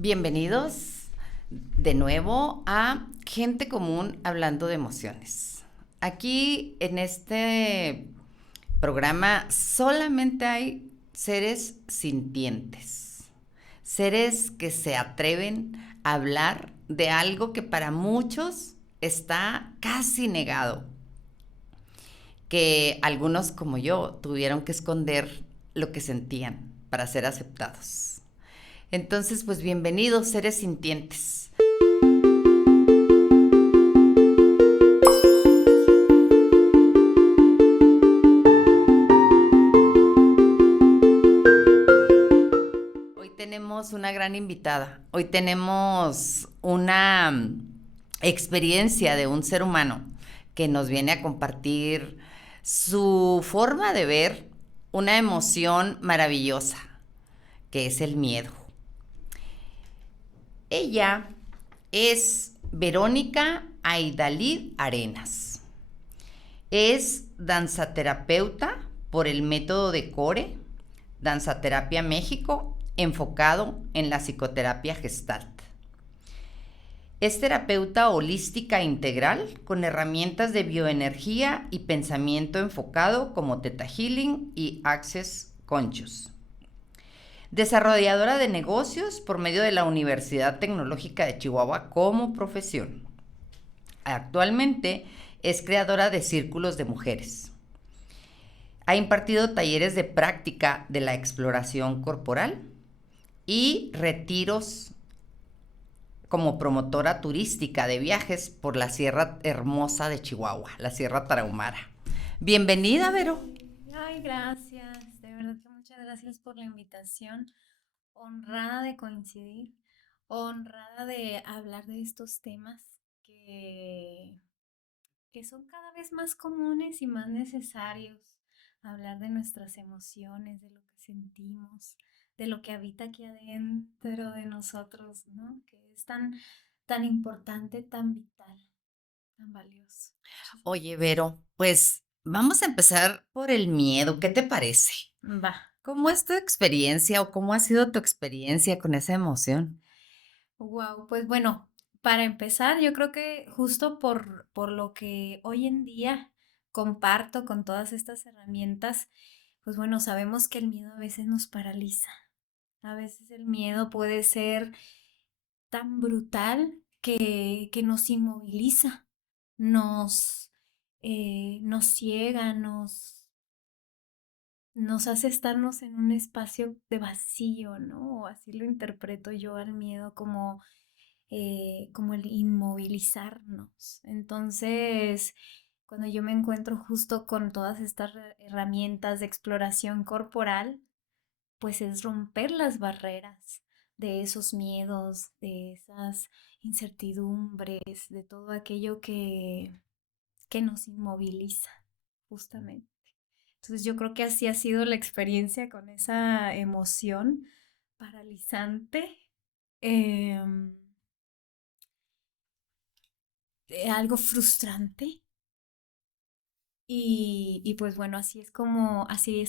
Bienvenidos de nuevo a Gente Común Hablando de Emociones. Aquí en este programa solamente hay seres sintientes, seres que se atreven a hablar de algo que para muchos está casi negado, que algunos como yo tuvieron que esconder lo que sentían para ser aceptados. Entonces, pues bienvenidos seres sintientes. Hoy tenemos una gran invitada. Hoy tenemos una experiencia de un ser humano que nos viene a compartir su forma de ver una emoción maravillosa, que es el miedo. Ella es Verónica Aidalid Arenas. Es danzaterapeuta por el método de CORE, Danzaterapia México, enfocado en la psicoterapia Gestalt. Es terapeuta holística integral con herramientas de bioenergía y pensamiento enfocado como Theta Healing y Access Conscious. Desarrolladora de negocios por medio de la Universidad Tecnológica de Chihuahua como profesión. Actualmente es creadora de círculos de mujeres. Ha impartido talleres de práctica de la exploración corporal y retiros como promotora turística de viajes por la Sierra Hermosa de Chihuahua, la Sierra Tarahumara. Bienvenida, Vero. Ay, gracias. De verdad que muchas gracias por la invitación. Honrada de coincidir, honrada de hablar de estos temas que, que son cada vez más comunes y más necesarios. Hablar de nuestras emociones, de lo que sentimos, de lo que habita aquí adentro de nosotros, ¿no? Que es tan importante, tan vital, tan valioso. Oye, Vero, pues vamos a empezar por el miedo. ¿Qué te parece? Va. ¿Cómo es tu experiencia o cómo ha sido tu experiencia con esa emoción? Wow, pues bueno, para empezar, yo creo que justo por lo que hoy en día comparto con todas estas herramientas, pues bueno, sabemos que el miedo a veces nos paraliza. A veces el miedo puede ser tan brutal que nos inmoviliza, nos, nos ciega, nos hace estarnos en un espacio de vacío, ¿no? O así lo interpreto yo al miedo como el inmovilizarnos. Entonces, cuando yo me encuentro justo con todas estas herramientas de exploración corporal, pues es romper las barreras de esos miedos, de esas incertidumbres, de todo aquello que nos inmoviliza, justamente. Entonces yo creo que así ha sido la experiencia con esa emoción paralizante. em, Algo frustrante y pues bueno, así es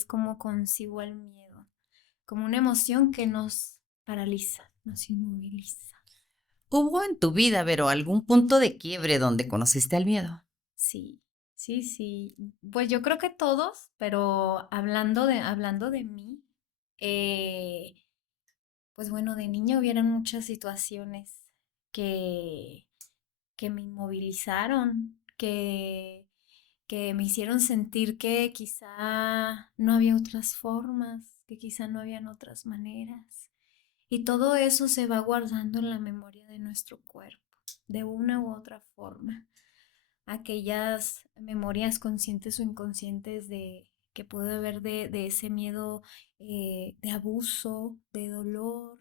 como concibo el miedo, como una emoción que nos paraliza, nos inmoviliza. ¿Hubo en tu vida, Vero, algún punto de quiebre donde conociste al miedo? Sí, sí, sí. Pues yo creo que todos, pero hablando de mí, eh, pues bueno, de niña hubieron muchas situaciones que, que me inmovilizaron, que me hicieron sentir que quizá no había otras formas, que quizá no habían otras maneras. Y todo eso se va guardando en la memoria de nuestro cuerpo, de una u otra forma. Aquellas memorias conscientes o inconscientes de que puede haber de ese miedo de abuso, de dolor,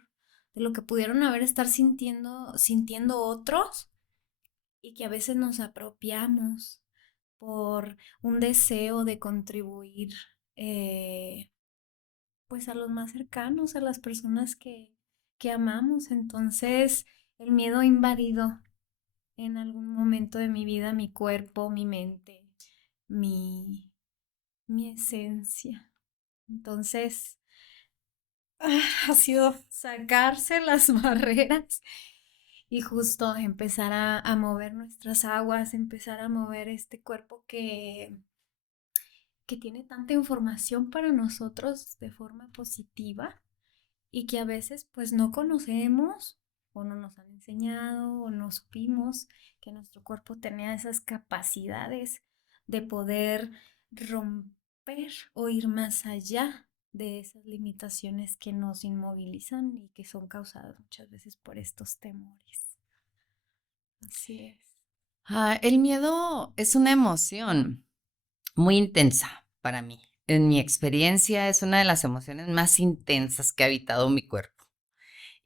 de lo que pudieron haber estar sintiendo otros y que a veces nos apropiamos por un deseo de contribuir pues a los más cercanos, a las personas que amamos. Entonces el miedo ha invadido en algún momento de mi vida mi cuerpo, mi mente, mi, mi esencia. Entonces, Ha sido sacarse las barreras y justo empezar a mover nuestras aguas, empezar a mover este cuerpo que tiene tanta información para nosotros de forma positiva y que a veces pues no conocemos o no nos han enseñado o no supimos que nuestro cuerpo tenía esas capacidades de poder romper o ir más allá de esas limitaciones que nos inmovilizan y que son causadas muchas veces por estos temores. Así es. El miedo es una emoción muy intensa para mí. En mi experiencia es una de las emociones más intensas que ha habitado mi cuerpo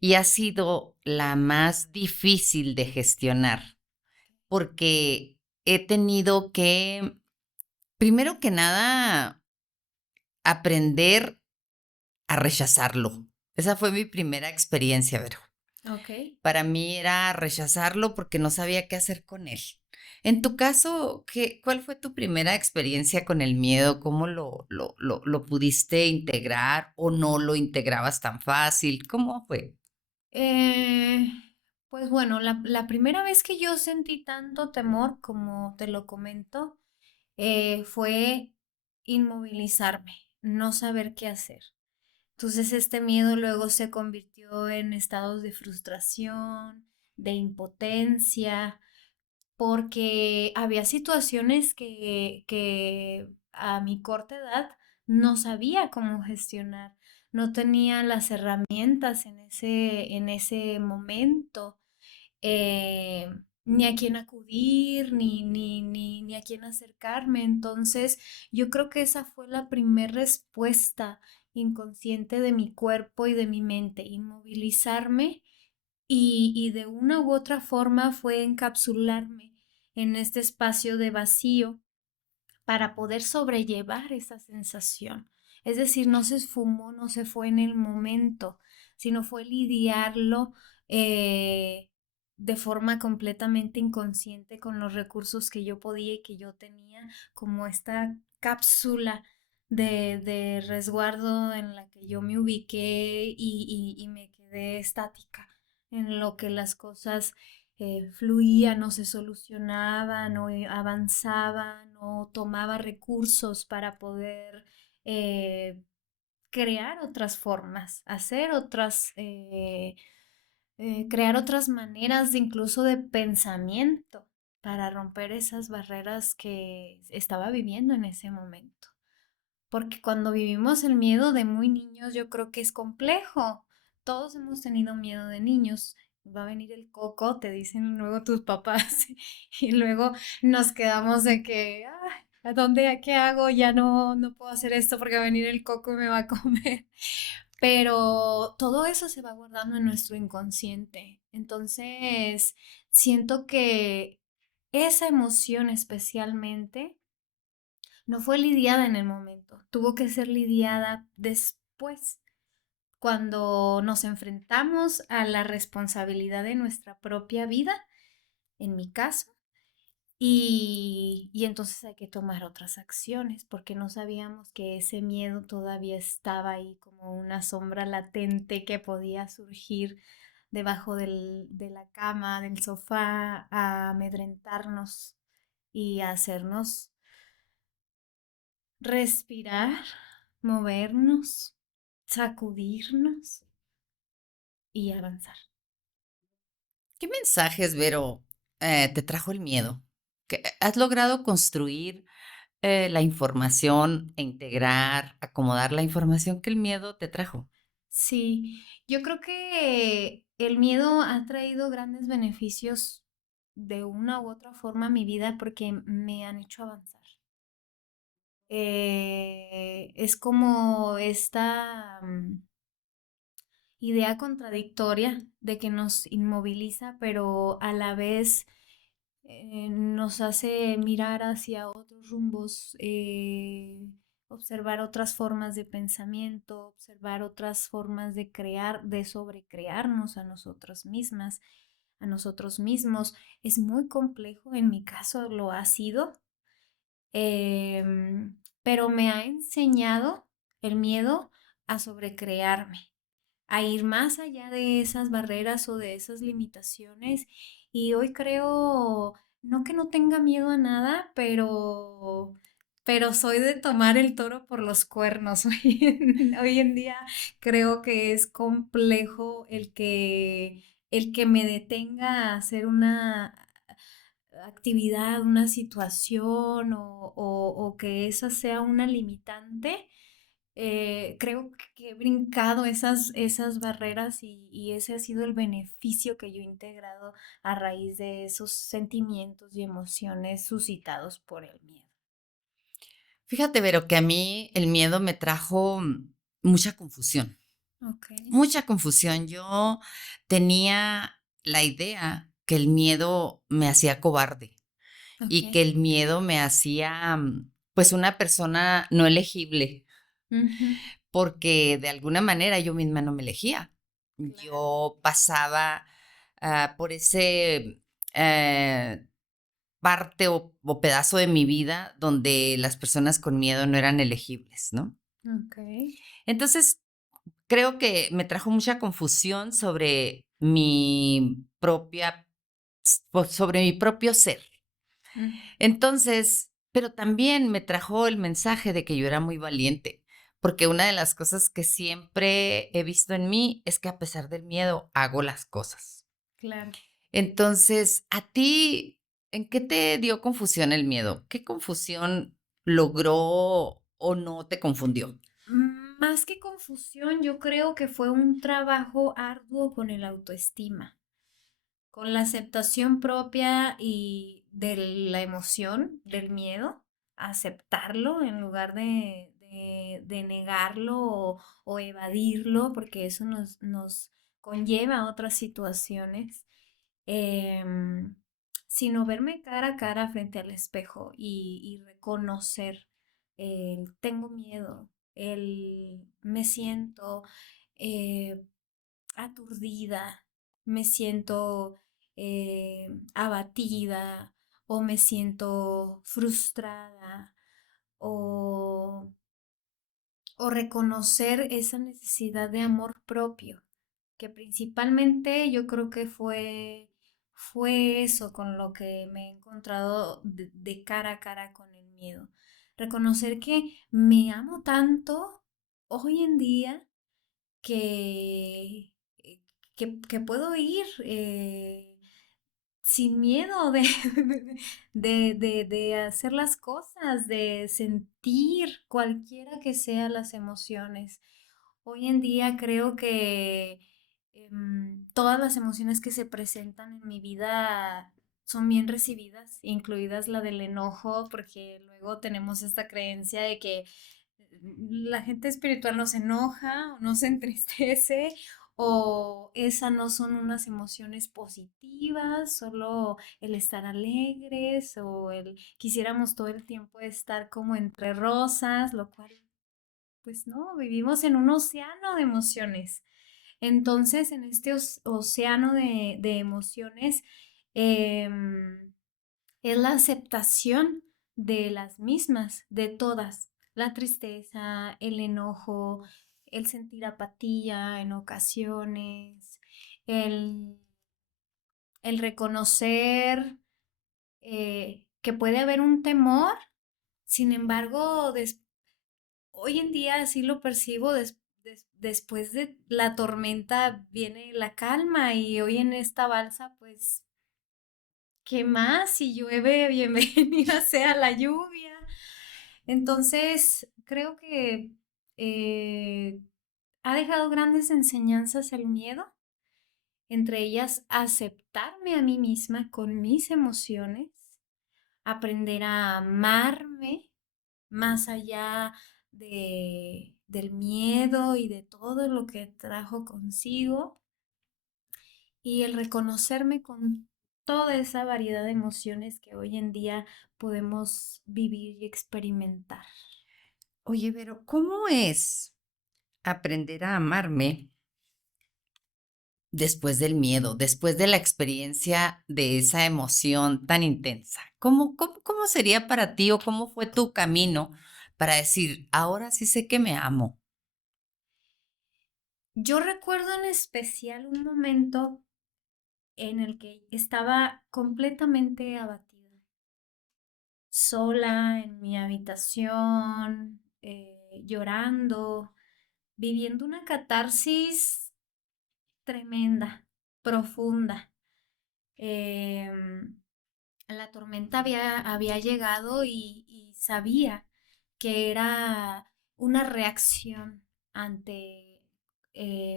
y ha sido la más difícil de gestionar porque he tenido que, primero que nada, aprender a rechazarlo. Esa fue mi primera experiencia, Vero. Ok. Para mí era rechazarlo porque no sabía qué hacer con él. En tu caso, ¿cuál fue tu primera experiencia con el miedo? ¿Cómo lo pudiste integrar o no lo integrabas tan fácil? ¿Cómo fue? Eh, pues bueno, la primera vez que yo sentí tanto temor, como te lo comento, fue inmovilizarme, no saber qué hacer. Entonces este miedo luego se convirtió en estados de frustración, de impotencia, porque había situaciones que a mi corta edad no sabía cómo gestionar, no tenía las herramientas en ese momento, eh, ni a quién acudir, ni a quién acercarme. Entonces, yo creo que esa fue la primer respuesta inconsciente de mi cuerpo y de mi mente, inmovilizarme y de una u otra forma fue encapsularme en este espacio de vacío para poder sobrellevar esa sensación. Es decir, no se esfumó, no se fue en el momento, sino fue lidiarlo eh, de forma completamente inconsciente con los recursos que yo podía y que yo tenía, como esta cápsula de resguardo en la que yo me ubiqué y me quedé estática, en lo que las cosas fluían o se solucionaban o avanzaban o tomaba recursos para poder eh, crear otras formas, hacer otras, crear otras maneras de incluso de pensamiento para romper esas barreras que estaba viviendo en ese momento. Porque cuando vivimos el miedo de muy niños, yo creo que es complejo. Todos hemos tenido miedo de niños. Va a venir el coco, te dicen luego tus papás, y luego nos quedamos de que, "Ay, ¿a dónde, a qué hago? Ya no puedo hacer esto porque va a venir el coco y me va a comer". Pero todo eso se va guardando en nuestro inconsciente. Entonces, siento que esa emoción especialmente no fue lidiada en el momento, tuvo que ser lidiada después, cuando nos enfrentamos a la responsabilidad de nuestra propia vida, en mi caso, y entonces hay que tomar otras acciones, porque no sabíamos que ese miedo todavía estaba ahí como una sombra latente que podía surgir debajo de la cama, del sofá, a amedrentarnos y a hacernos respirar, movernos, sacudirnos y avanzar. ¿Qué mensajes, Vero, te trajo el miedo? ¿Has logrado construir la información e integrar, acomodar la información que el miedo te trajo? Sí, yo creo que el miedo ha traído grandes beneficios de una u otra forma a mi vida porque me han hecho avanzar. Es como esta idea contradictoria de que nos inmoviliza, pero a la vez nos hace mirar hacia otros rumbos, observar otras formas de pensamiento, observar otras formas de crear, de sobrecrearnos a nosotras mismas, a nosotros mismos. Es muy complejo, en mi caso lo ha sido, pero me ha enseñado el miedo a sobrecrearme. a ir más allá de esas barreras o de esas limitaciones. Y hoy creo, no que no tenga miedo a nada, pero soy de tomar el toro por los cuernos. Hoy en día creo que es complejo el que me detenga a hacer una actividad, una situación o que esa sea una limitante. Creo que he brincado esas barreras y ese ha sido el beneficio que yo he integrado a raíz de esos sentimientos y emociones suscitados por el miedo. Fíjate, Vero, que a mí el miedo me trajo mucha confusión, Ok, mucha confusión. Yo tenía la idea que el miedo me hacía cobarde ok. y que el miedo me hacía, pues, una persona no elegible, Ujú, porque de alguna manera yo misma no me elegía. claro. Yo pasaba por ese parte o pedazo de mi vida donde las personas con miedo no eran elegibles, ¿no? Ok. Entonces, creo que me trajo mucha confusión sobre mi propia, sobre mi propio ser. Mm, Entonces, pero también me trajo el mensaje de que yo era muy valiente, porque una de las cosas que siempre he visto en mí es que a pesar del miedo hago las cosas. claro. Entonces, ¿a ti en qué te dio confusión el miedo? ¿Qué confusión logró o no te confundió? Más que confusión, yo creo que fue un trabajo arduo con el autoestima, con la aceptación propia y de la emoción, del miedo, aceptarlo en lugar de negarlo o evadirlo, porque eso nos conlleva a otras situaciones, em, sino verme cara a cara frente al espejo y reconocer el tengo miedo, el me siento eh, aturdida, me siento abatida o me siento frustrada o, o reconocer esa necesidad de amor propio, que principalmente yo creo que fue eso con lo que me he encontrado de cara a cara con el miedo. Reconocer que me amo tanto hoy en día que, que puedo ir sin miedo de hacer las cosas, de sentir cualquiera que sean las emociones. Hoy en día creo que todas las emociones que se presentan en mi vida son bien recibidas, incluidas la del enojo, porque luego tenemos esta creencia de que la gente espiritual no se enoja o no se entristece o esas no son unas emociones positivas, solo el estar alegres o el quisiéramos todo el tiempo estar como entre rosas, lo cual pues no, vivimos en un océano de emociones. Entonces, en este océano de emociones, em, es la aceptación de las mismas, de todas. La tristeza, el enojo, el sentir apatía en ocasiones, el, el reconocer que puede haber un temor, sin embargo, hoy en día así lo percibo, después de la tormenta viene la calma y hoy en esta balsa, pues, ¿qué más? Si llueve, bienvenida sea la lluvia. Entonces, creo que eh, ha dejado grandes enseñanzas el miedo, entre ellas aceptarme a mí misma con mis emociones, aprender a amarme más allá del miedo y de todo lo que trajo consigo y el reconocerme con toda esa variedad de emociones que hoy en día podemos vivir y experimentar. Oye, pero ¿cómo es aprender a amarme después del miedo, después de la experiencia de esa emoción tan intensa? ¿Cómo sería para ti o cómo fue tu camino para decir, ahora sí sé que me amo? Yo recuerdo en especial un momento en el que estaba completamente abatida, sola en mi habitación, llorando, viviendo una catarsis tremenda, profunda. Em, la tormenta había llegado y sabía que era una reacción ante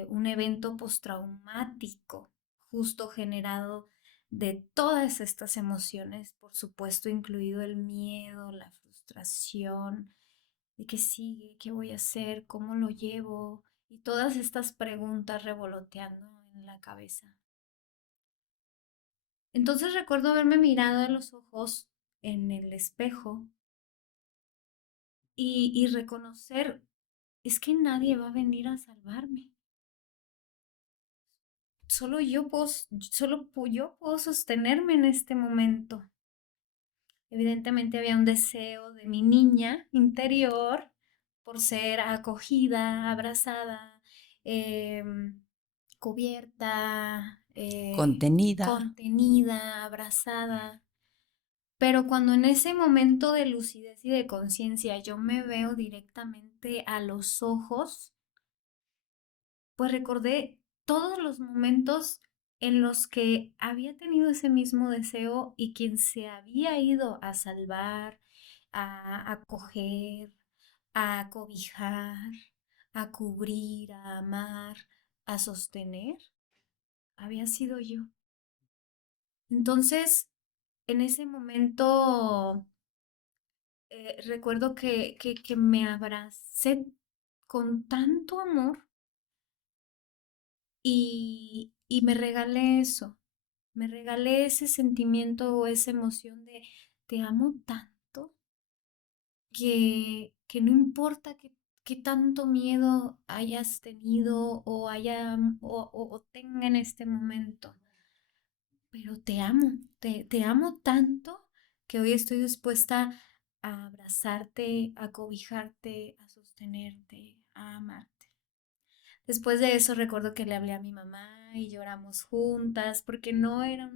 un evento postraumático, justo generado de todas estas emociones, por supuesto, incluido el miedo, la frustración, de qué sigue, qué voy a hacer, cómo lo llevo, y todas estas preguntas revoloteando en la cabeza. Entonces recuerdo haberme mirado a los ojos en el espejo y reconocer, es que nadie va a venir a salvarme. Yo puedo sostenerme en este momento. Evidentemente había un deseo de mi niña interior por ser acogida, abrazada, em, cubierta, Contenida. contenida, abrazada. Pero cuando en ese momento de lucidez y de conciencia yo me veo directamente a los ojos, pues recordé todos los momentos en los que había tenido ese mismo deseo y quien se había ido a salvar, a acoger, a cobijar, a cubrir, a amar, a sostener, había sido yo. Entonces, en ese momento recuerdo que me abracé con tanto amor y me regalé eso, me regalé ese sentimiento o esa emoción de te amo tanto que no importa que tanto miedo hayas tenido o o tenga en este momento, pero te amo tanto que hoy estoy dispuesta a abrazarte, a cobijarte, a sostenerte, a amarte. Después de eso recuerdo que le hablé a mi mamá y lloramos juntas porque no era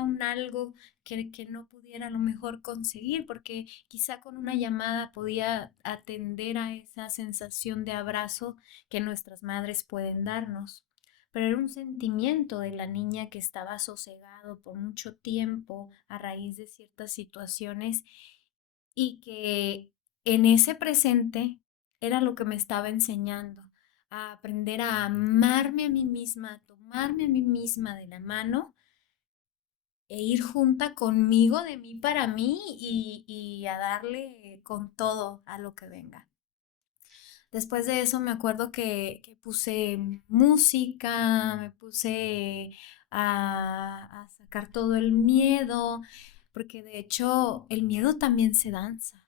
un algo que no pudiera a lo mejor conseguir, porque quizá con una llamada podía atender a esa sensación de abrazo que nuestras madres pueden darnos. Pero era un sentimiento de la niña que estaba sosegado por mucho tiempo a raíz de ciertas situaciones y que en ese presente era lo que me estaba enseñando a aprender a amarme a mí misma, a tomarme a mí misma de la mano e ir junta conmigo de mí para mí y a darle con todo a lo que venga. Después de eso me acuerdo que puse música, me puse a sacar todo el miedo, porque de hecho el miedo también se danza.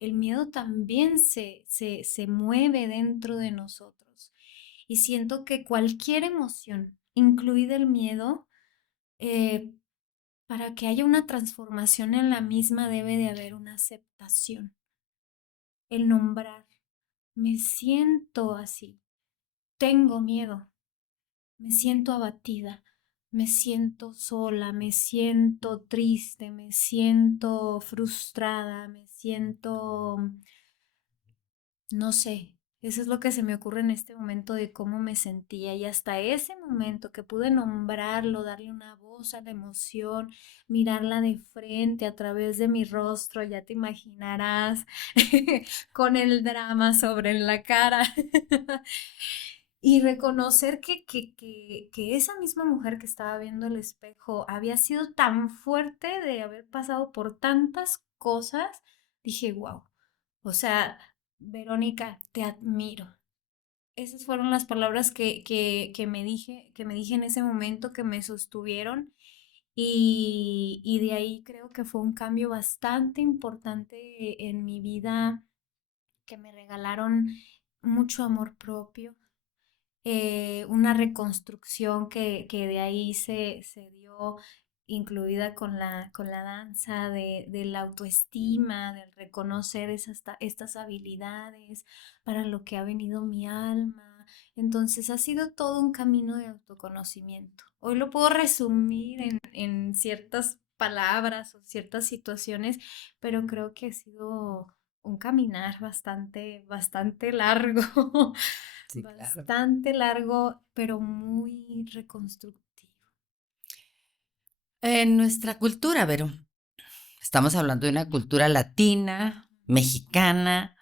El miedo también se mueve dentro de nosotros. Y siento que cualquier emoción, incluida el miedo, eh, para que haya una transformación en la misma debe de haber una aceptación. El nombrar, me siento así, tengo miedo, me siento abatida, me siento sola, me siento triste, me siento frustrada, me siento no sé, eso es lo que se me ocurre en este momento de cómo me sentía y hasta ese momento que pude nombrarlo, darle una voz a la emoción, mirarla de frente a través de mi rostro, ya te imaginarás, con el drama sobre la cara. Y reconocer que esa misma mujer que estaba viendo el espejo había sido tan fuerte de haber pasado por tantas cosas, dije, wow, o sea, Verónica, te admiro. Esas fueron las palabras que me dije en ese momento, que me sostuvieron y de ahí creo que fue un cambio bastante importante en mi vida, que me regalaron mucho amor propio, una reconstrucción que de ahí se dio, incluida con la danza, de la autoestima, del reconocer estas habilidades para lo que ha venido mi alma, Entonces ha sido todo un camino de autoconocimiento. Hoy lo puedo resumir en ciertas palabras o ciertas situaciones, pero creo que ha sido un caminar bastante largo, Sí, claro. bastante largo, pero muy reconstructivo. En nuestra cultura, Vero, estamos hablando de una cultura latina, mexicana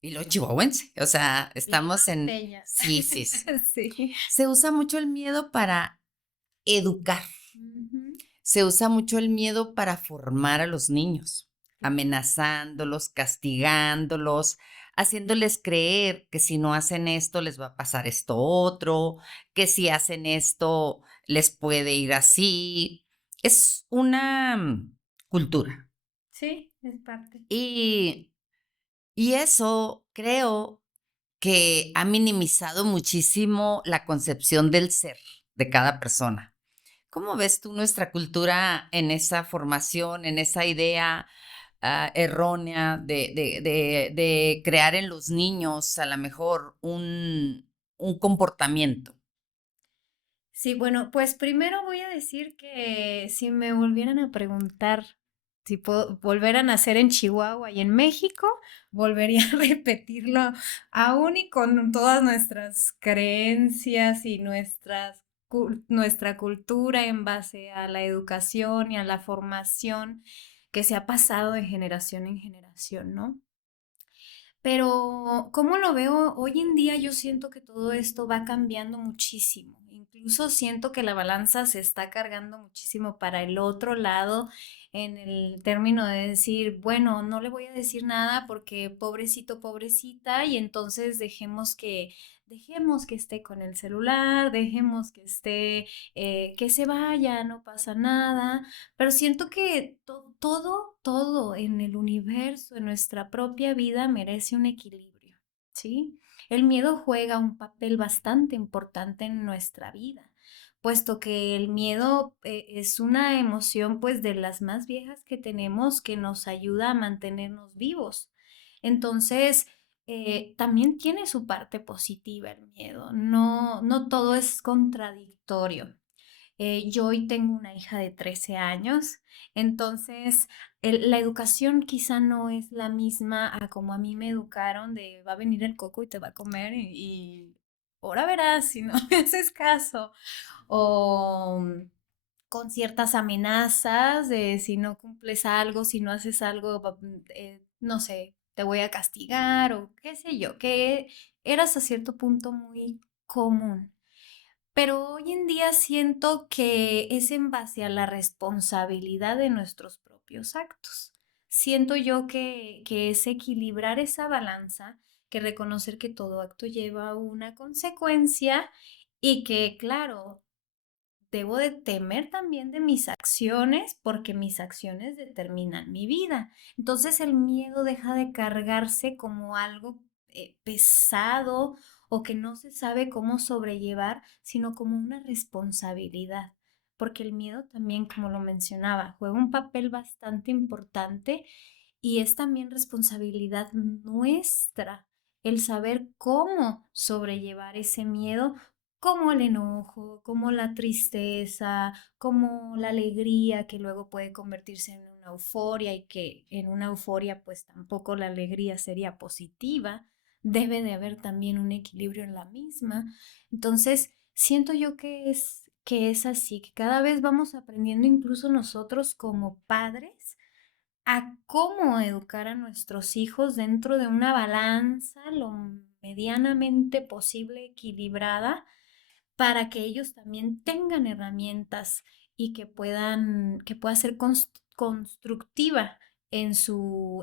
y lo chihuahuense. O sea, Y estamos en... norteña. Sí, sí, sí. Sí. Se usa mucho el miedo para educar. Ujú. Se usa mucho el miedo para formar a los niños, Claro. amenazándolos, castigándolos, haciéndoles creer que si no hacen esto les va a pasar esto otro, que si hacen esto les puede ir así. Es una cultura. Sí, es parte. Y, y eso creo que ha minimizado muchísimo la concepción del ser de cada persona. ¿Cómo ves tú nuestra cultura en esa formación, en esa idea errónea de crear en los niños a lo mejor un comportamiento? Sí, bueno, pues primero voy a decir que si me volvieran a preguntar si puedo volver a nacer en Chihuahua y en México, volvería a repetirlo aún y con todas nuestras creencias y nuestra cultura en base a la educación y a la formación que se ha pasado de generación en generación, ¿no? Pero, ¿cómo lo veo? Hoy en día yo siento que todo esto va cambiando muchísimo. Incluso siento que la balanza se está cargando muchísimo para el otro lado en el término de decir, bueno, no le voy a decir nada porque pobrecito, pobrecita, y entonces dejemos que esté con el celular, dejemos que esté, que se vaya, no pasa nada. Pero siento que todo en el universo, en nuestra propia vida, merece un equilibrio, ¿sí? El miedo juega un papel bastante importante en nuestra vida, puesto que el miedo es una emoción, pues, de las más viejas que tenemos que nos ayuda a mantenernos vivos. Entonces, también tiene su parte positiva el miedo, no todo es contradictorio. Yo hoy tengo una hija de 13 años, entonces la educación quizá no es la misma a como a mí me educaron de va a venir el coco y te va a comer y ahora verás si no me haces caso. O con ciertas amenazas de si no cumples algo, si no haces algo, no sé, te voy a castigar o qué sé yo, que era hasta cierto punto muy común. Pero hoy en día siento que es en base a la responsabilidad de nuestros propios actos. Siento yo que es equilibrar esa balanza, que reconocer que todo acto lleva una consecuencia y que, claro, debo de temer también de mis acciones porque mis acciones determinan mi vida. Entonces el miedo deja de cargarse como algo pesado o que no se sabe cómo sobrellevar, sino como una responsabilidad. Porque el miedo también, como lo mencionaba, juega un papel bastante importante y es también responsabilidad nuestra el saber cómo sobrellevar ese miedo como el enojo, como la tristeza, como la alegría que luego puede convertirse en una euforia y que en una euforia pues tampoco la alegría sería positiva. Debe de haber también un equilibrio en la misma. Entonces, siento yo que es así, que cada vez vamos aprendiendo incluso nosotros como padres a cómo educar a nuestros hijos dentro de una balanza lo medianamente posible equilibrada para que ellos también tengan herramientas y que pueda ser constructiva en su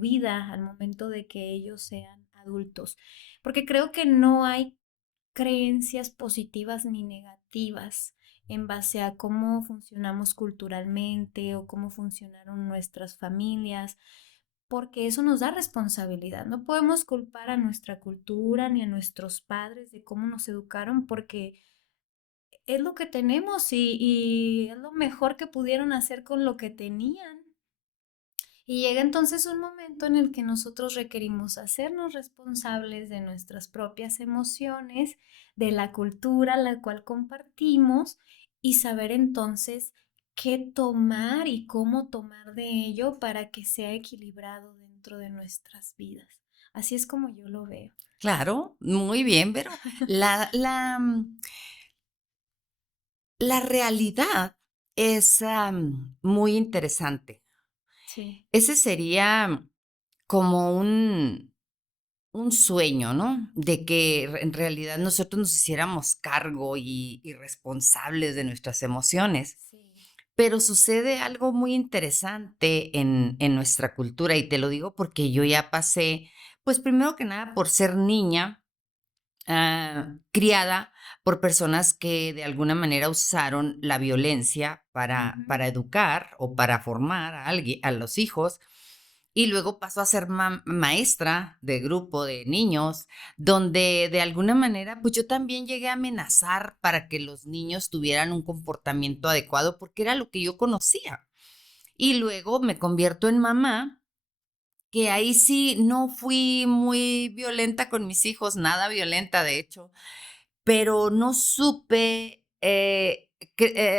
vida al momento de que ellos sean adultos. Porque creo que no hay creencias positivas ni negativas en base a cómo funcionamos culturalmente o cómo funcionaron nuestras familias, porque eso nos da responsabilidad. No podemos culpar a nuestra cultura ni a nuestros padres de cómo nos educaron porque es lo que tenemos y es lo mejor que pudieron hacer con lo que tenían. Y llega entonces un momento en el que nosotros requerimos hacernos responsables de nuestras propias emociones, de la cultura la cual compartimos y saber entonces qué tomar y cómo tomar de ello para que sea equilibrado dentro de nuestras vidas. Así es como yo lo veo. Claro, muy bien, pero la, la, mm, la realidad es muy interesante. Sí. Ese sería como un sueño, ¿no? De que en realidad nosotros nos hiciéramos cargo y responsables de nuestras emociones. Sí. Pero sucede algo muy interesante en nuestra cultura, y te lo digo porque yo ya pasé, pues primero que nada por ser niña, criada por personas que de alguna manera usaron la violencia Ujú. para educar o para formar a alguien, a los hijos. Y luego pasó a ser maestra de grupo de niños, donde de alguna manera, pues yo también llegué a amenazar para que los niños tuvieran un comportamiento adecuado, porque era lo que yo conocía. Y luego me convierto en mamá, que ahí sí no fui muy violenta con mis hijos, nada violenta de hecho, pero no supe,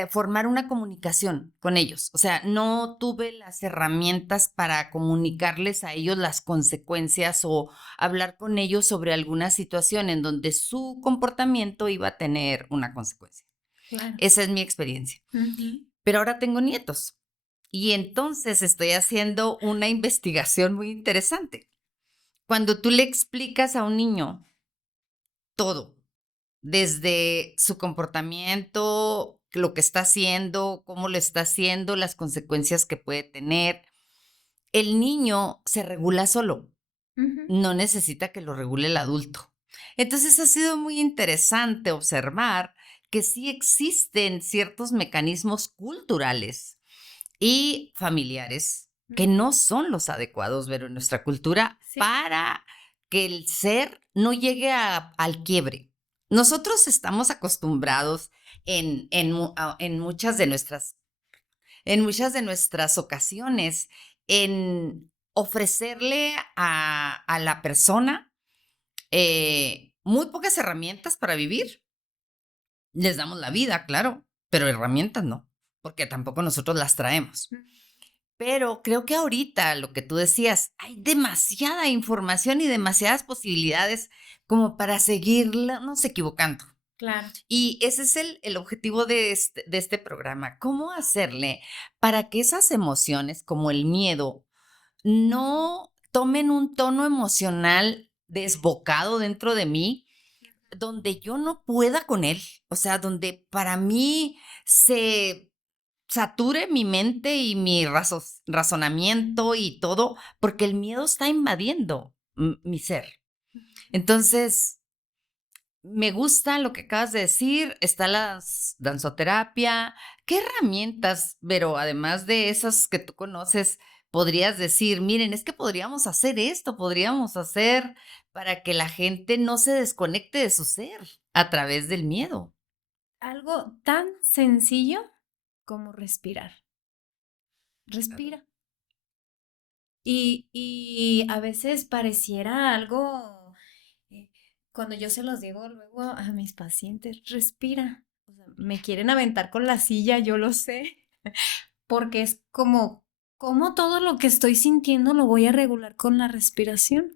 formar una comunicación con ellos. O sea, no tuve las herramientas para comunicarles a ellos las consecuencias o hablar con ellos sobre alguna situación en donde su comportamiento iba a tener una consecuencia. Claro. Esa es mi experiencia. Ujú. Pero ahora tengo nietos y entonces estoy haciendo una investigación muy interesante. Cuando tú le explicas a un niño todo, desde su comportamiento, lo que está haciendo, cómo lo está haciendo, las consecuencias que puede tener. El niño se regula solo, Ujú. no necesita que lo regule el adulto. Entonces ha sido muy interesante observar que sí existen ciertos mecanismos culturales y familiares que Ujú. no son los adecuados, pero en nuestra cultura, Sí. para que el ser no llegue al quiebre. Nosotros estamos acostumbrados en muchas de nuestras ocasiones en ofrecerle a la persona muy pocas herramientas para vivir. Les damos la vida, claro, pero herramientas no, porque tampoco nosotros las traemos. Ujú. Pero creo que ahorita, lo que tú decías, hay demasiada información y demasiadas posibilidades como para seguirnos equivocando. Claro. Y ese es el objetivo de este programa, cómo hacerle para que esas emociones, como el miedo, no tomen un tono emocional desbocado dentro de mí, donde yo no pueda con él, o sea, donde para mí se sature mi mente y mi razonamiento y todo, porque el miedo está invadiendo mi ser. Entonces, me gusta lo que acabas de decir, está la danzoterapia. ¿Qué herramientas, pero además de esas que tú conoces, podrías decir, miren, es que podríamos hacer esto, podríamos hacer para que la gente no se desconecte de su ser a través del miedo? Algo tan sencillo como respirar. Claro. Respira. Y a veces pareciera algo, eh, cuando yo se los digo luego a mis pacientes, respira. O sea, me quieren aventar con la silla, yo lo sé, porque es como todo lo que estoy sintiendo lo voy a regular con la respiración.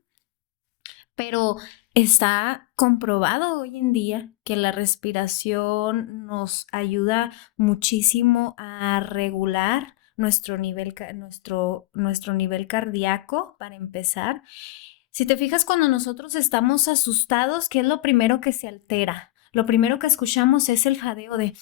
Pero está comprobado hoy en día que la respiración nos ayuda muchísimo a regular nuestro nivel cardíaco, para empezar. Si te fijas, cuando nosotros estamos asustados, ¿qué es lo primero que se altera? Lo primero que escuchamos es el jadeo de...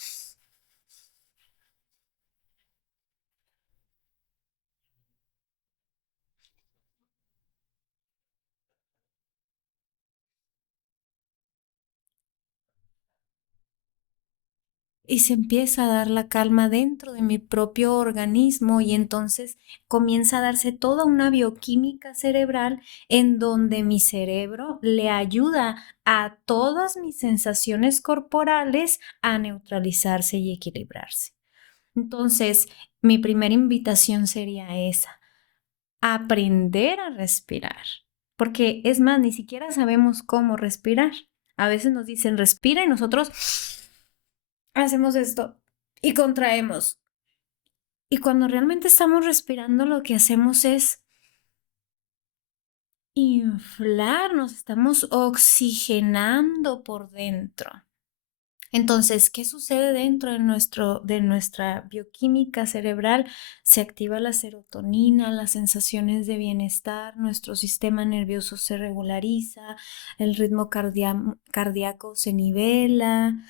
Y se empieza a dar la calma dentro de mi propio organismo y entonces comienza a darse toda una bioquímica cerebral en donde mi cerebro le ayuda a todas mis sensaciones corporales a neutralizarse y equilibrarse. Entonces, mi primera invitación sería esa. aprender a respirar. Porque es más, ni siquiera sabemos cómo respirar. A veces nos dicen respira y nosotros hacemos esto y contraemos. Y cuando realmente estamos respirando, lo que hacemos es inflarnos, estamos oxigenando por dentro. Entonces, ¿qué sucede dentro de nuestra bioquímica cerebral? Se activa la serotonina, las sensaciones de bienestar, nuestro sistema nervioso se regulariza, el ritmo cardíaco se nivela,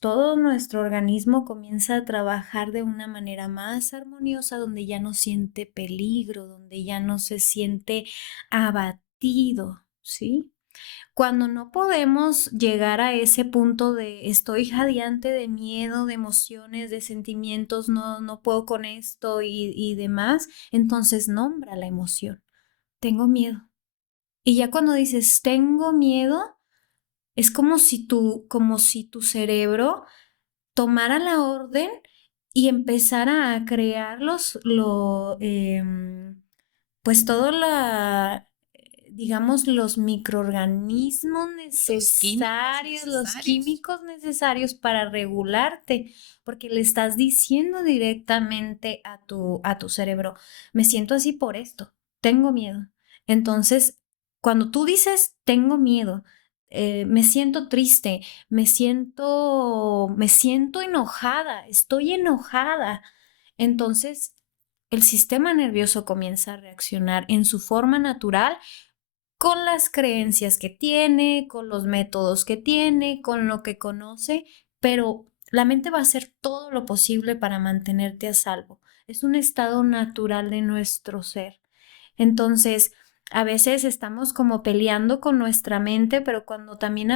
todo nuestro organismo comienza a trabajar de una manera más armoniosa, donde ya no siente peligro, donde ya no se siente abatido, ¿sí? Cuando no podemos llegar a ese punto de estoy jadeante de miedo, de emociones, de sentimientos, no puedo con esto y demás, entonces nombra la emoción. Tengo miedo. Y ya cuando dices tengo miedo, es como si tu cerebro tomara la orden y empezara a crear pues todo digamos, los microorganismos Los químicos necesarios, los necesarios. químicos necesarios para regularte, porque le estás diciendo directamente a tu cerebro, me siento así por esto, tengo miedo. Entonces, cuando tú dices, tengo miedo, me siento triste, me siento enojada, estoy enojada. Entonces, el sistema nervioso comienza a reaccionar en su forma natural con las creencias que tiene, con los métodos que tiene, con lo que conoce, pero la mente va a hacer todo lo posible para mantenerte a salvo. Es un estado natural de nuestro ser. Entonces, a veces estamos como peleando con nuestra mente, pero cuando también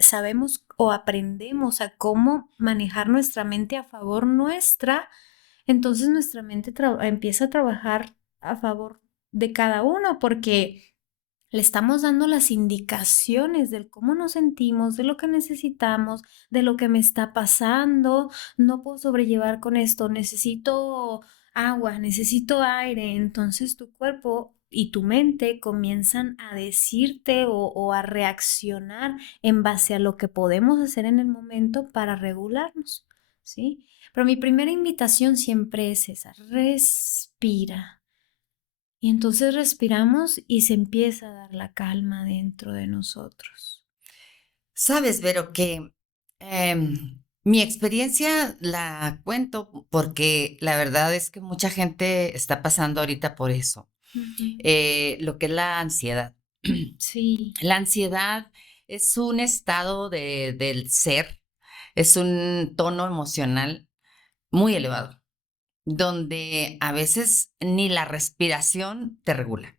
sabemos o aprendemos a cómo manejar nuestra mente a favor nuestra, entonces nuestra mente empieza a trabajar a favor de cada uno, porque le estamos dando las indicaciones del cómo nos sentimos, de lo que necesitamos, de lo que me está pasando. No puedo sobrellevar con esto, necesito agua, necesito aire. Entonces tu cuerpo y tu mente comienzan a decirte o a reaccionar en base a lo que podemos hacer en el momento para regularnos, ¿sí? Pero mi primera invitación siempre es esa: respira. Y entonces respiramos y se empieza a dar la calma dentro de nosotros. Sabes, Vero, que mi experiencia la cuento porque la verdad es que mucha gente está pasando ahorita por eso. Ujú. Lo que es la ansiedad. Sí, La ansiedad es un estado del ser, es un tono emocional muy elevado, donde a veces ni la respiración te regula.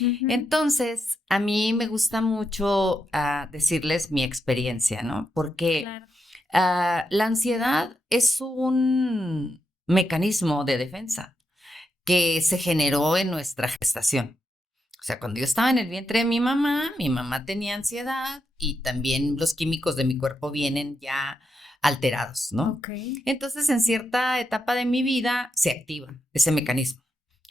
ujú, Entonces, a mí me gusta mucho decirles mi experiencia, ¿no? Porque claro. la ansiedad es un mecanismo de defensa que se generó en nuestra gestación. O sea, cuando yo estaba en el vientre de mi mamá tenía ansiedad y también los químicos de mi cuerpo vienen ya alterados, ¿no? Ok. Entonces, en cierta etapa de mi vida se activa ese mecanismo.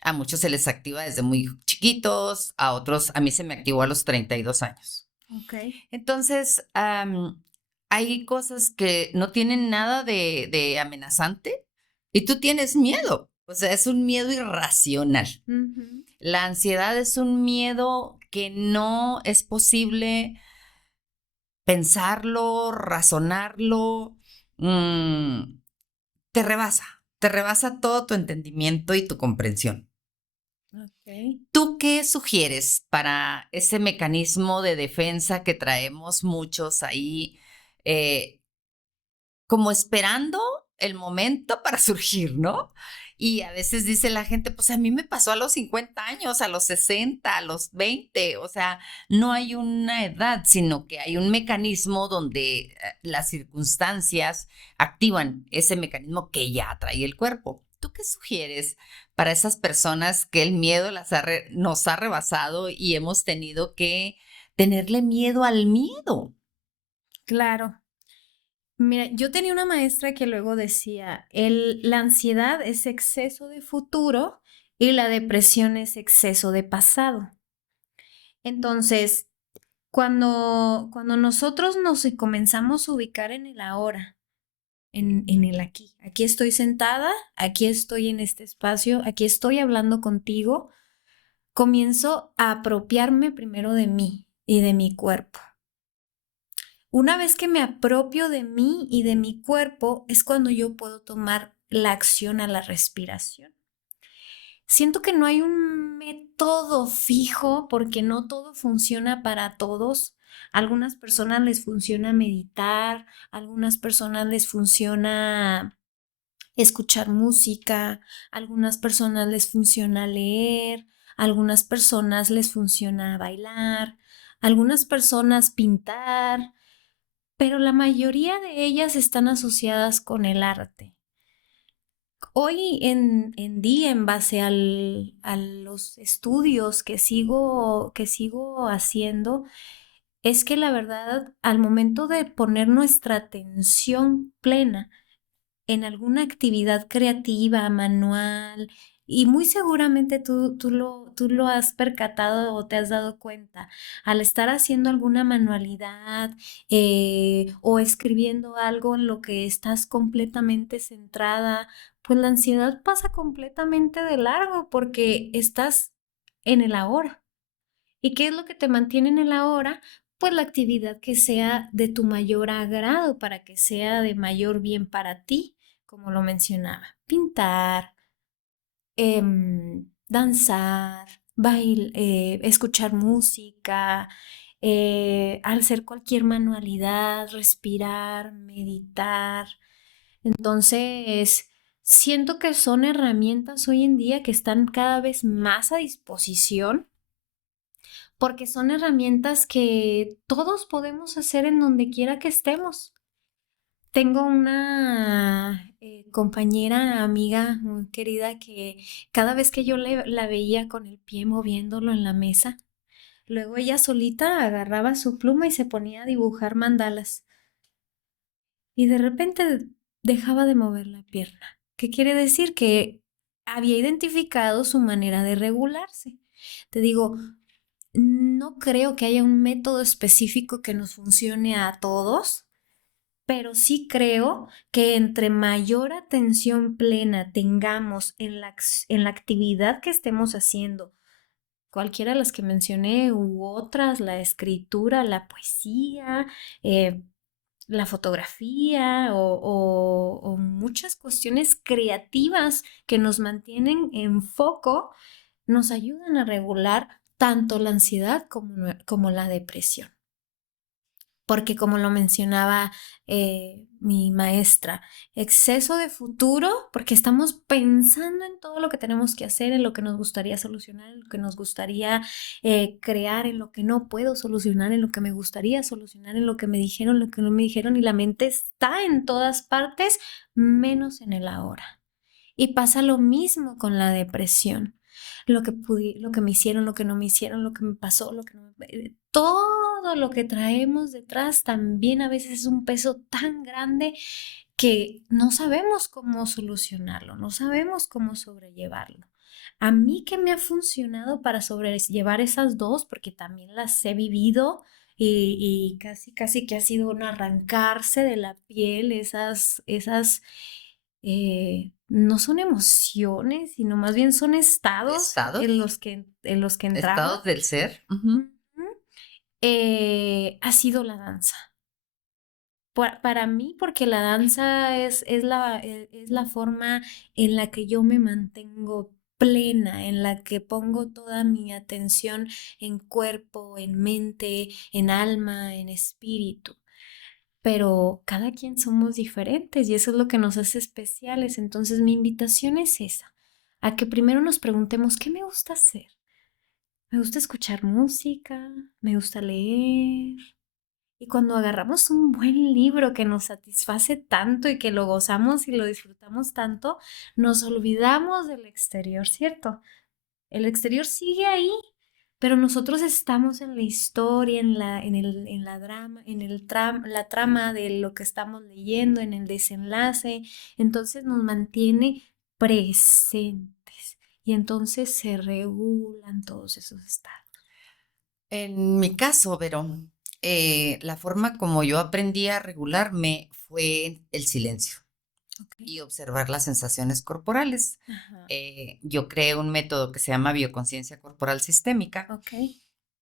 A muchos se les activa desde muy chiquitos, a otros, a mí se me activó a los 32 años. Ok. Entonces, hay cosas que no tienen nada de amenazante y tú tienes miedo. O sea, es un miedo irracional. Ujú, La ansiedad es un miedo que no es posible pensarlo, razonarlo, mm, te rebasa todo tu entendimiento y tu comprensión. ok. ¿Tú qué sugieres para ese mecanismo de defensa que traemos muchos ahí, eh, como esperando el momento para surgir, ¿no? Y a veces dice la gente, pues a mí me pasó a los 50 años, a los 60, a los 20, o sea, no hay una edad, sino que hay un mecanismo donde las circunstancias activan ese mecanismo que ya trae el cuerpo. ¿Tú qué sugieres para esas personas que el miedo nos ha rebasado y hemos tenido que tenerle miedo al miedo? Claro. Mira, yo tenía una maestra que luego decía, la ansiedad es exceso de futuro y la depresión es exceso de pasado. Entonces, cuando nosotros nos comenzamos a ubicar en el ahora, en el aquí, aquí estoy sentada, aquí estoy en este espacio, aquí estoy hablando contigo, comienzo a apropiarme primero de mí y de mi cuerpo. Una vez que me apropio de mí y de mi cuerpo, es cuando yo puedo tomar la acción a la respiración. Siento que no hay un método fijo porque no todo funciona para todos. A algunas personas les funciona meditar, a algunas personas les funciona escuchar música, a algunas personas les funciona leer, a algunas personas les funciona bailar, a algunas personas pintar, pero la mayoría de ellas están asociadas con el arte. Hoy en día, en base a los estudios que sigo haciendo, es que la verdad, al momento de poner nuestra atención plena en alguna actividad creativa, manual, y muy seguramente tú lo has percatado o te has dado cuenta, al estar haciendo alguna manualidad o escribiendo algo en lo que estás completamente centrada, pues la ansiedad pasa completamente de largo porque estás en el ahora. ¿Y qué es lo que te mantiene en el ahora? Pues la actividad que sea de tu mayor agrado para que sea de mayor bien para ti, como lo mencionaba. Pintar, danzar, escuchar música, hacer cualquier manualidad, respirar, meditar. Entonces, siento que son herramientas hoy en día que están cada vez más a disposición porque son herramientas que todos podemos hacer en donde quiera que estemos. Tengo una compañera, amiga muy querida que cada vez que la veía con el pie moviéndolo en la mesa, luego ella solita agarraba su pluma y se ponía a dibujar mandalas y de repente dejaba de mover la pierna. ¿Qué quiere decir? Que había identificado su manera de regularse. Te digo, no creo que haya un método específico que nos funcione a todos, pero sí creo que entre mayor atención plena tengamos en la actividad que estemos haciendo, cualquiera de las que mencioné u otras, la escritura, la poesía, eh, la fotografía o muchas cuestiones creativas que nos mantienen en foco, nos ayudan a regular tanto la ansiedad como la depresión. Porque como lo mencionaba mi maestra, exceso de futuro, porque estamos pensando en todo lo que tenemos que hacer, en lo que nos gustaría solucionar, en lo que nos gustaría crear, en lo que no puedo solucionar, en lo que me gustaría solucionar, en lo que me dijeron, en lo que no me dijeron, y la mente está en todas partes, menos en el ahora. Y pasa lo mismo con la depresión. Lo que me hicieron, lo que no me hicieron, lo que me pasó, lo que no me... todo lo que traemos detrás también a veces es un peso tan grande que no sabemos cómo solucionarlo, no sabemos cómo sobrellevarlo. A mí que me ha funcionado para sobrellevar esas dos, porque también las he vivido y casi que ha sido un arrancarse de la piel, no son emociones, sino más bien son estados ¿Estados? en los que entramos. ¿Estados del ser? Ujú. Ujú. Ha sido la danza. Para mí, porque la danza es la forma en la que yo me mantengo plena, en la que pongo toda mi atención en cuerpo, en mente, en alma, en espíritu. Pero cada quien somos diferentes y eso es lo que nos hace especiales. Entonces mi invitación es esa, a que primero nos preguntemos, ¿qué me gusta hacer? Me gusta escuchar música, me gusta leer. Y cuando agarramos un buen libro que nos satisface tanto y que lo gozamos y lo disfrutamos tanto, nos olvidamos del exterior, ¿cierto? El exterior sigue ahí, pero nosotros estamos en la historia, en la drama, la trama de lo que estamos leyendo, en el desenlace. Entonces nos mantiene presentes. y entonces se regulan todos esos estados. En mi caso, Vero, la forma como yo aprendí a regularme fue el silencio Okay. y observar las sensaciones corporales. Ajá. Yo creé un método que se llama bioconciencia corporal sistémica, Ok.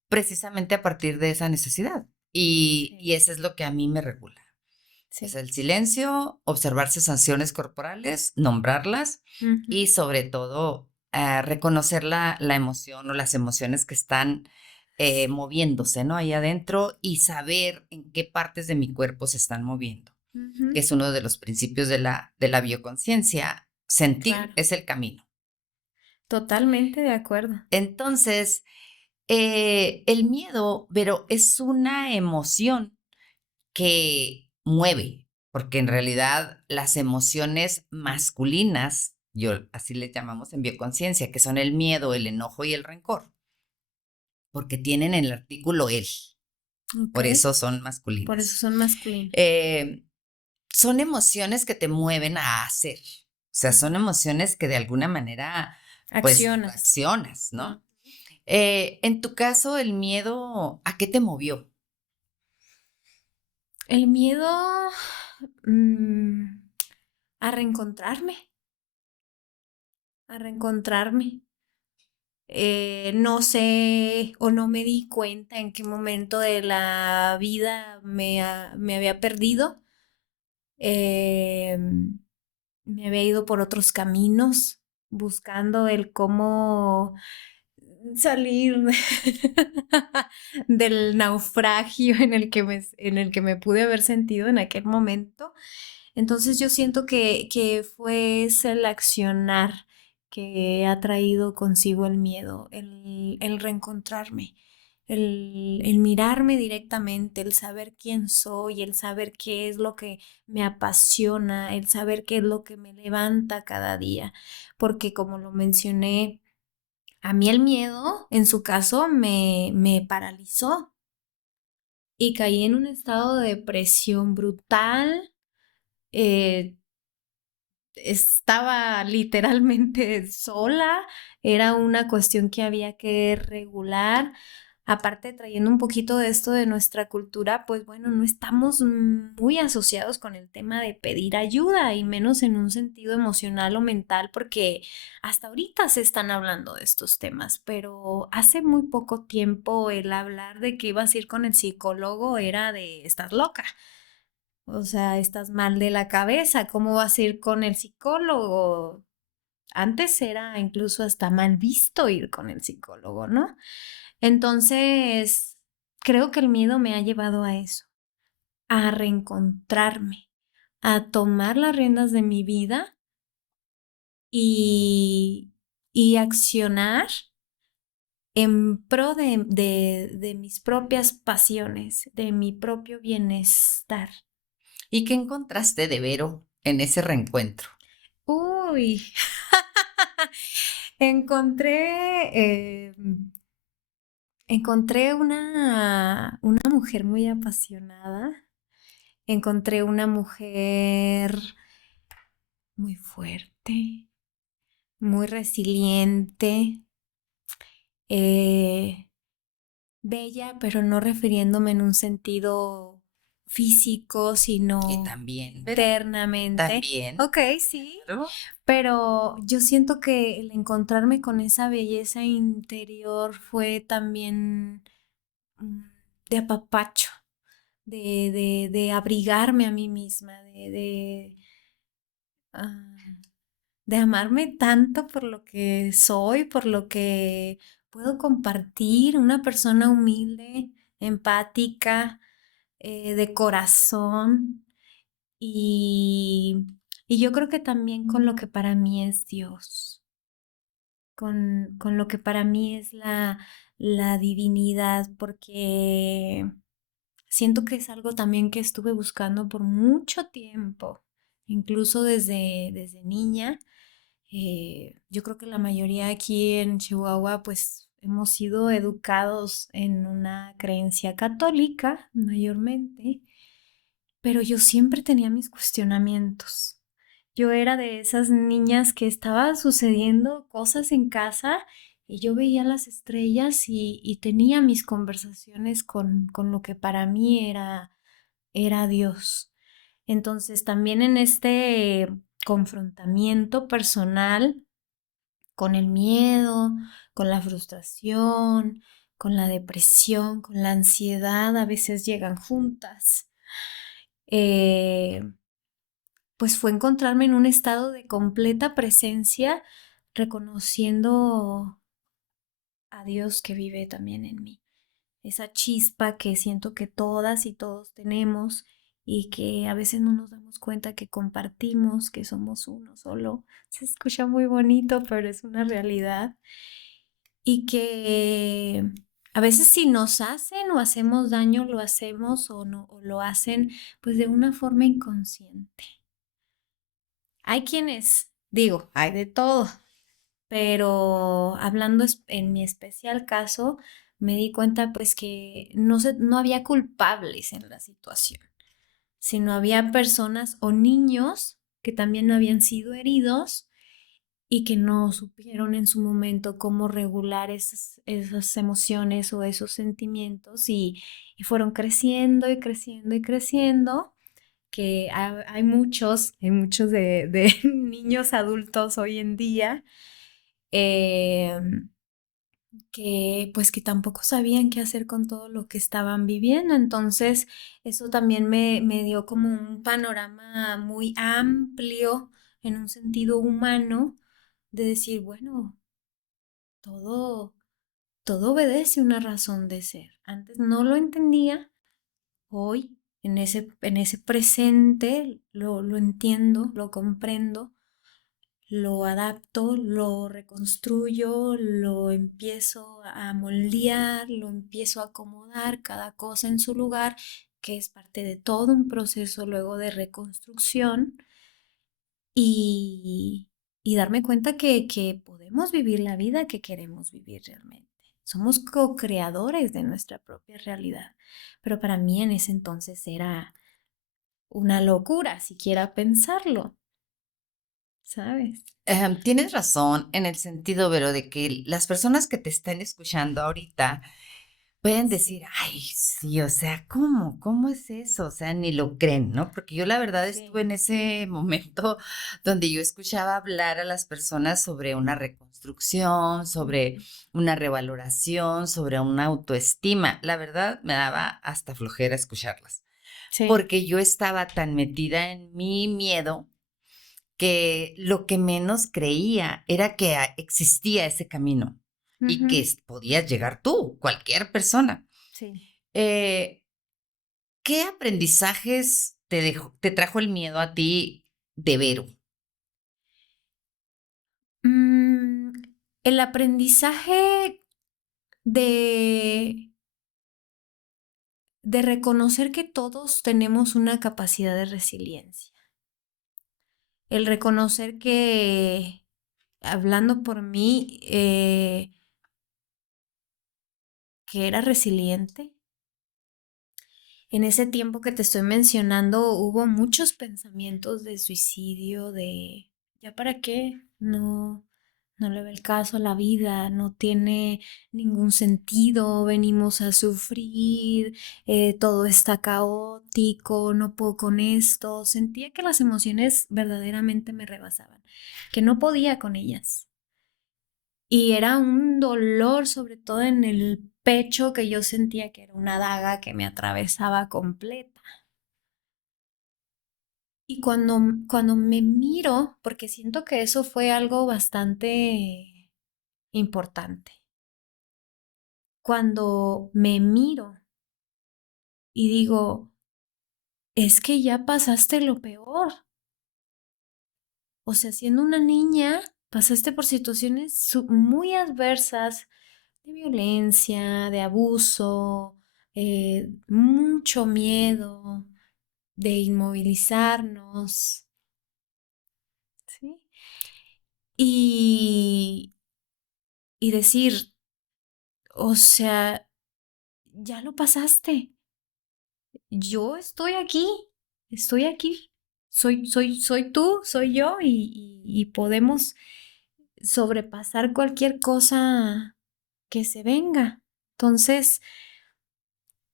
precisamente a partir de esa necesidad. Y Sí. eso es lo que a mí me regula. Es Sí. el silencio, observar sensaciones corporales, nombrarlas y Ujú. sobre todo reconocer la emoción o las emociones que están moviéndose, ¿no? Ahí adentro y saber en qué partes de mi cuerpo se están moviendo, que Ujú. es uno de los principios de la bioconciencia. Sentir Claro, es el camino. totalmente de acuerdo. Entonces, el miedo, pero es una emoción que mueve, porque en realidad las emociones masculinas, yo así les llamamos en bioconciencia, que son el miedo, el enojo y el rencor, porque tienen el artículo él, Ok, por eso son por eso masculinas. son masculinos. Eh, Son emociones que te mueven a hacer, o sea, son emociones que de alguna manera, pues, Accionas. accionas, Mm. ¿no? En tu caso, el miedo, ¿a qué te movió? El miedo mm, a reencontrarme, a reencontrarme. No sé o no me di cuenta en qué momento de la vida me había perdido. Em, Me había ido por otros caminos, buscando el cómo salir del naufragio en el que me pude haber sentido en aquel momento. Entonces yo siento que fue ese el accionar que ha traído consigo el miedo, el reencontrarme, el mirarme directamente, el saber quién soy, el saber qué es lo que me apasiona, el saber qué es lo que me levanta cada día. Porque como lo mencioné, a mí el miedo, en su caso, me paralizó y caí en un estado de depresión brutal. eh, Estaba literalmente sola, era una cuestión que había que regular. Aparte, trayendo un poquito de esto de nuestra cultura, pues bueno, no estamos muy asociados con el tema de pedir ayuda y menos en un sentido emocional o mental, porque hasta ahorita se están hablando de estos temas, pero hace muy poco tiempo el hablar de que ibas a ir con el psicólogo era de estás loca. O sea, estás mal de la cabeza, ¿cómo vas a ir con el psicólogo? Antes era incluso hasta mal visto ir con el psicólogo, ¿no? Entonces, creo que el miedo me ha llevado a eso, a reencontrarme, a tomar las riendas de mi vida y, y accionar en pro de mis propias pasiones, de mi propio bienestar. ¿Y qué encontraste de Vero en ese reencuentro? Uy, encontré, encontré una mujer muy apasionada, encontré una mujer muy fuerte, muy resiliente, eh, bella, pero no refiriéndome en un sentido físico, Que sino también, Vero, internamente. también, Ok, sí. claro. Pero yo siento que el encontrarme con esa belleza interior fue también mm, de apapacho, de abrigarme a mí misma, ah, de amarme tanto por lo que soy, por lo que puedo compartir, una persona humilde, empática, de corazón y, y yo creo que también con lo que para mí es Dios. Con lo que para mí es la divinidad, porque siento que es algo también que estuve buscando por mucho tiempo, incluso desde niña. Yo creo que la mayoría aquí en Chihuahua, pues hemos sido educados en una creencia católica, mayormente, pero yo siempre tenía mis cuestionamientos. Yo era de esas niñas que estaba sucediendo cosas en casa y yo veía las estrellas y tenía mis conversaciones con lo que para mí era Dios. Entonces, también en este confrontamiento personal con el miedo, con la frustración, con la depresión, con la ansiedad, a veces llegan juntas. Eh, pues fue encontrarme en un estado de completa presencia, reconociendo a Dios que vive también en mí. Esa chispa que siento que todas y todos tenemos y que a veces no nos damos cuenta que compartimos, que somos uno solo. Se escucha muy bonito, pero es una realidad. Y que a veces si nos hacen o hacemos daño, lo hacemos o no, o lo hacen pues de una forma inconsciente. Hay quienes, digo, hay de todo, pero hablando en mi especial caso, me di cuenta pues que no había culpables en la situación, sino había personas o niños que también habían sido heridos y que no supieron en su momento cómo regular esas emociones o esos sentimientos y fueron creciendo y creciendo y creciendo, que hay muchos de niños adultos hoy en día eh, que pues que tampoco sabían qué hacer con todo lo que estaban viviendo. Entonces, eso también me dio como un panorama muy amplio en un sentido humano de decir, bueno, todo, todo obedece una razón de ser. Antes no lo entendía, hoy en ese presente lo entiendo, lo comprendo, lo adapto, lo reconstruyo, lo empiezo a moldear, lo empiezo a acomodar cada cosa en su lugar, que es parte de todo un proceso luego de reconstrucción y, y darme cuenta que podemos vivir la vida que queremos vivir realmente. Somos co-creadores de nuestra propia realidad. Pero para mí en ese entonces era una locura siquiera pensarlo, ¿sabes? Tienes razón en el sentido, Vero, de que las personas que te están escuchando ahorita pueden decir, Sí, ay, sí, o sea, ¿cómo? ¿Cómo es eso? O sea, ni lo creen, ¿no? Porque yo la verdad estuve sí. en ese momento donde yo escuchaba hablar a las personas sobre una reconstrucción, sobre Ujú. una revaloración, sobre una autoestima. La verdad me daba hasta flojera escucharlas, Sí. porque yo estaba tan metida en mi miedo que lo que menos creía era que existía ese camino y que Ujú. podías llegar tú, cualquier persona. Sí. Eh, ¿Qué aprendizajes te trajo el miedo a ti de Vero? Mm, el aprendizaje de, de reconocer que todos tenemos una capacidad de resiliencia. El reconocer que, hablando por mí, que era resiliente. En ese tiempo que te estoy mencionando hubo muchos pensamientos de suicidio, de ¿ya para qué? No, no le ve el caso a la vida, no tiene ningún sentido, venimos a sufrir, todo está caótico, no puedo con esto. Sentía que las emociones verdaderamente me rebasaban, que no podía con ellas. Y era un dolor, sobre todo en el pecho, que yo sentía que era una daga que me atravesaba completa. Y cuando me miro, porque siento que eso fue algo bastante importante, cuando me miro y digo, es que ya pasaste lo peor. O sea, siendo una niña, pasaste por situaciones muy adversas de violencia, de abuso, mucho miedo, de inmovilizarnos, ¿sí? Y, y decir, o sea, ya lo pasaste, yo estoy aquí, soy tú, soy yo y podemos sobrepasar cualquier cosa que se venga. Entonces,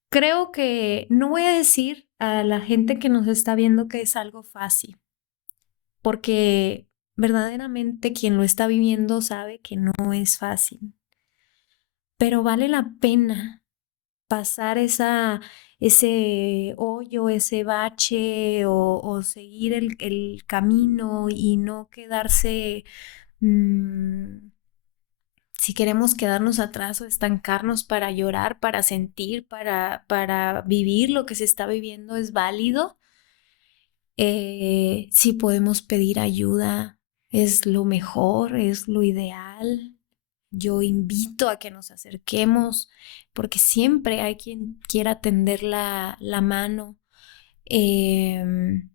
creo que no voy a decir a la gente que nos está viendo que es algo fácil, porque verdaderamente quien lo está viviendo sabe que no es fácil, pero vale la pena pasar ese hoyo, ese bache o seguir el camino y no quedarse, si queremos quedarnos atrás o estancarnos para llorar, para sentir, para vivir lo que se está viviendo es válido. Si podemos pedir ayuda, es lo mejor, es lo ideal. Yo invito a que nos acerquemos porque siempre hay quien quiera tender la mano. Em,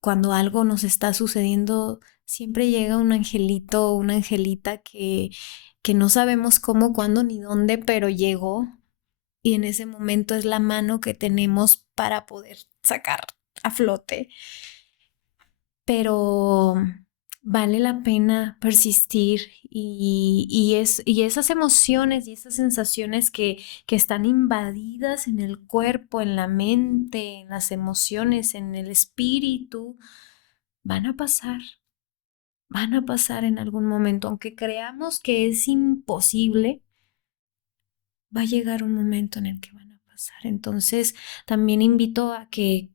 Cuando algo nos está sucediendo, siempre llega un angelito o una angelita que no sabemos cómo, cuándo ni dónde, pero llegó y en ese momento es la mano que tenemos para poder sacar a flote. Pero vale la pena persistir y esas emociones y esas sensaciones que están invadidas en el cuerpo, en la mente, en las emociones, en el espíritu, van a pasar, van a pasar en algún momento. Aunque creamos que es imposible, va a llegar un momento en el que van a pasar. Entonces, también invito a que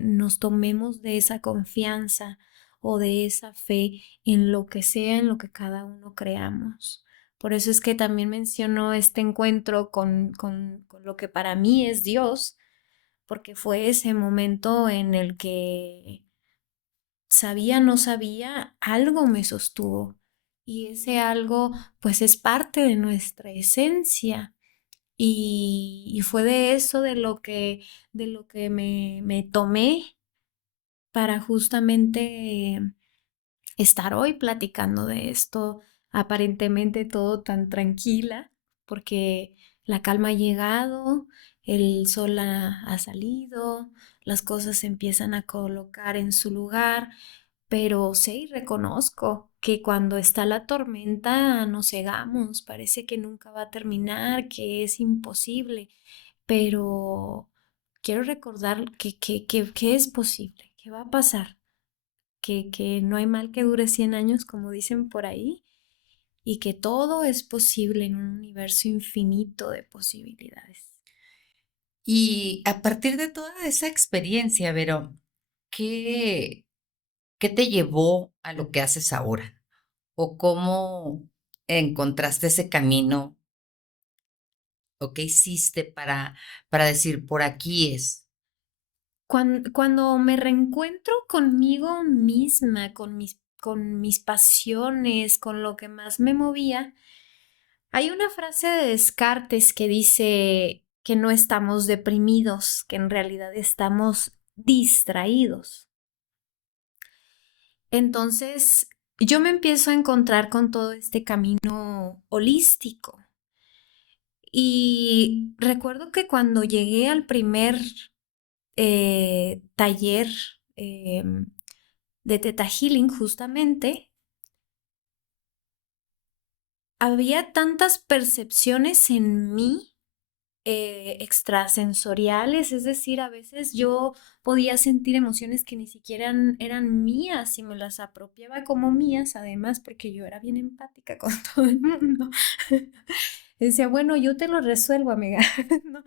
nos tomemos de esa confianza o de esa fe en lo que sea, en lo que cada uno creamos. Por eso es que también menciono este encuentro con lo que para mí es Dios, porque fue ese momento en el que sabía, no sabía, algo me sostuvo. Y ese algo, pues es parte de nuestra esencia. Y fue de eso de lo que me tomé para justamente estar hoy platicando de esto, aparentemente todo tan tranquila, porque la calma ha llegado, el sol ha salido, las cosas se empiezan a colocar en su lugar, pero sé y reconozco que cuando está la tormenta nos cegamos, parece que nunca va a terminar, que es imposible, pero quiero recordar que es posible, que va a pasar, que no hay mal que dure 100 años, como dicen por ahí, y que todo es posible en un universo infinito de posibilidades. Y a partir de toda esa experiencia, Vero, ¿qué, qué te llevó a lo que haces ahora? ¿O cómo encontraste ese camino? ¿O qué hiciste para decir, por aquí es? Cuando me reencuentro conmigo misma, con mis pasiones, con lo que más me movía, hay una frase de Descartes que dice que no estamos deprimidos, que en realidad estamos distraídos. Entonces, yo me empiezo a encontrar con todo este camino holístico. Y recuerdo que cuando llegué al primer taller de Theta Healing, justamente, había tantas percepciones en mí extrasensoriales, es decir, a veces yo podía sentir emociones que ni siquiera eran mías y me las apropiaba como mías, además porque yo era bien empática con todo el mundo. Decía, bueno, yo te lo resuelvo, amiga. ¿No?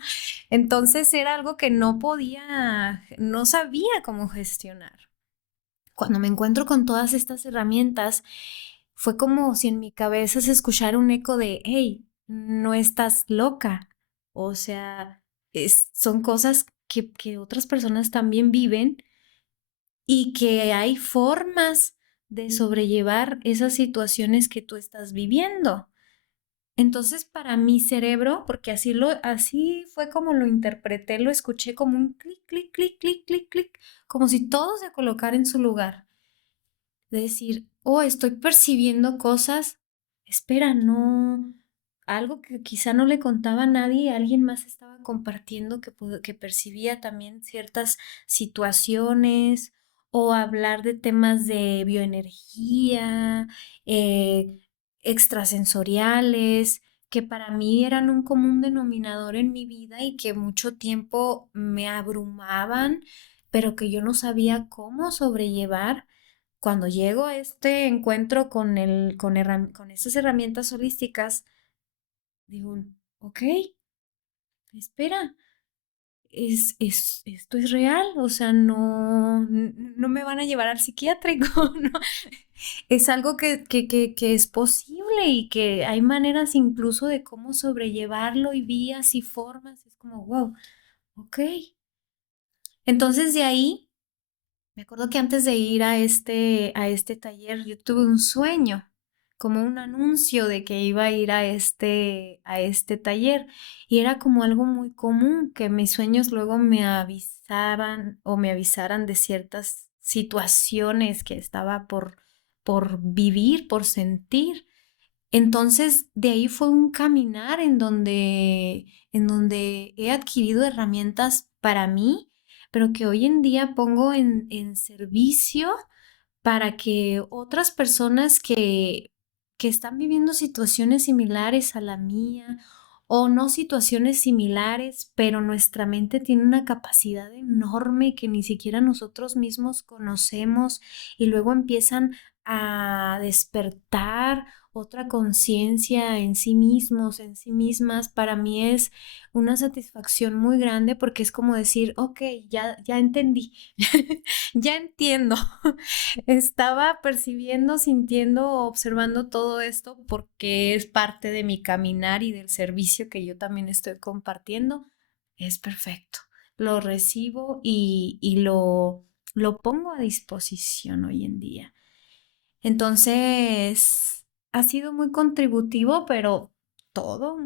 Entonces era algo que no sabía cómo gestionar. Cuando me encuentro con todas estas herramientas, fue como si en mi cabeza se escuchara un eco de, hey, no estás loca. O sea, son cosas que otras personas también viven y que hay formas de sobrellevar esas situaciones que tú estás viviendo. Entonces, para mi cerebro, porque así fue como lo interpreté, lo escuché como un clic, clic, clic, clic, clic, clic, como si todo se colocara en su lugar. De decir, oh, estoy percibiendo cosas, espera, no, algo que quizá no le contaba a nadie, alguien más estaba compartiendo que percibía también ciertas situaciones o hablar de temas de bioenergía, eh, extrasensoriales, que para mí eran un común denominador en mi vida y que mucho tiempo me abrumaban, pero que yo no sabía cómo sobrellevar. Cuando llego a este encuentro con estas herramientas holísticas, digo, ok, espera, esto es real, o sea, no me van a llevar al psiquiátrico, ¿no? Es algo que es posible y que hay maneras incluso de cómo sobrellevarlo y vías y formas. Es como, wow, ok. Entonces de ahí, me acuerdo que antes de ir a este taller, yo tuve un sueño, como un anuncio de que iba a ir a este taller. Y era como algo muy común, que mis sueños luego me avisaban o me avisaran de ciertas situaciones que estaba por vivir, por sentir. Entonces, de ahí fue un caminar en donde he adquirido herramientas para mí, pero que hoy en día pongo en servicio para que otras personas que están viviendo situaciones similares a la mía o no situaciones similares, pero nuestra mente tiene una capacidad enorme que ni siquiera nosotros mismos conocemos y luego empiezan a despertar otra conciencia en sí mismos, en sí mismas. Para mí es una satisfacción muy grande porque es como decir, ok, ya entendí, ya entiendo. Estaba percibiendo, sintiendo, observando todo esto porque es parte de mi caminar y del servicio que yo también estoy compartiendo. Es perfecto. Lo recibo lo pongo a disposición hoy en día. Entonces, ha sido muy contributivo, pero todo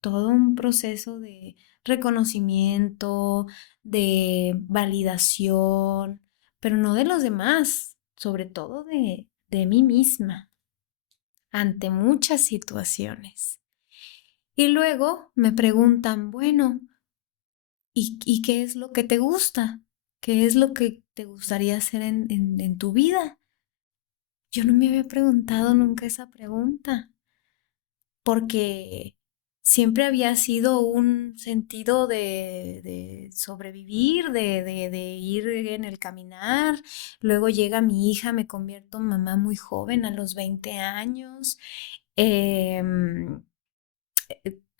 todo un proceso de reconocimiento, de validación, pero no de los demás, sobre todo de mí misma, ante muchas situaciones. Y luego me preguntan, bueno, ¿y qué es lo que te gusta? ¿Qué es lo que te gustaría hacer en tu vida? Yo no me había preguntado nunca esa pregunta, porque siempre había sido un sentido de sobrevivir, de ir en el caminar. Luego llega mi hija, me convierto en mamá muy joven, a los 20 años. em,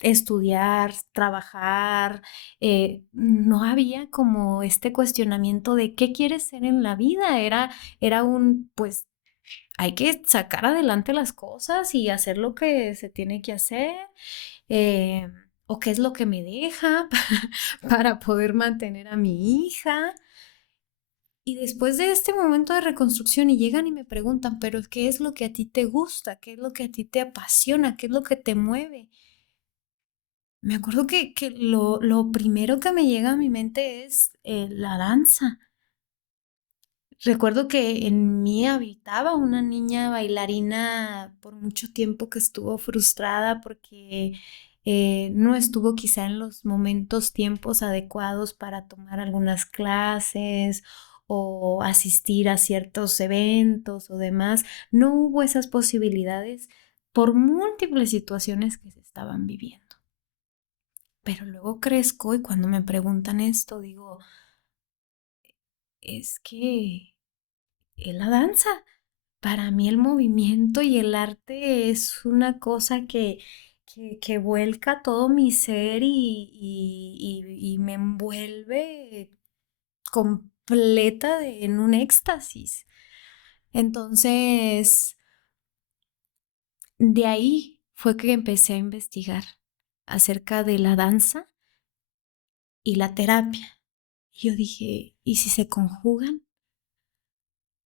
Estudiar, trabajar, no había como este cuestionamiento de qué quieres ser en la vida, era pues hay que sacar adelante las cosas y hacer lo que se tiene que hacer, eh, o qué es lo que me deja para poder mantener a mi hija. Y después de este momento de reconstrucción y llegan y me preguntan, pero ¿qué es lo que a ti te gusta? ¿Qué es lo que a ti te apasiona? ¿Qué es lo que te mueve? Me acuerdo que lo primero que me llega a mi mente es la danza. Recuerdo que en mí habitaba una niña bailarina por mucho tiempo que estuvo frustrada porque no estuvo quizá en los momentos, tiempos adecuados para tomar algunas clases o asistir a ciertos eventos o demás. No hubo esas posibilidades por múltiples situaciones que se estaban viviendo. Pero luego crezco y cuando me preguntan esto digo, es que es la danza. Para mí el movimiento y el arte es una cosa que vuelca todo mi ser y me envuelve completa en un éxtasis. Entonces, de ahí fue que empecé a investigar acerca de la danza y la terapia. Y yo dije, ¿y si se conjugan?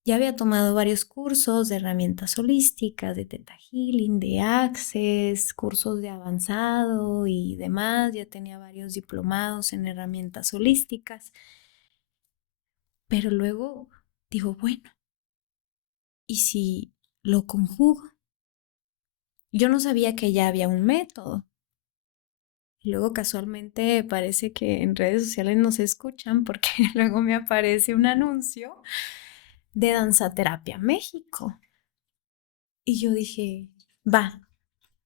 Ya había tomado varios cursos de herramientas holísticas, de Theta Healing, de Access, cursos de avanzado y demás. Ya tenía varios diplomados en herramientas holísticas. Pero luego digo, bueno, ¿y si lo conjugo? Yo no sabía que ya había un método. Y luego casualmente parece que en redes sociales nos escuchan porque luego me aparece un anuncio de Danzaterapia México. Y yo dije, va,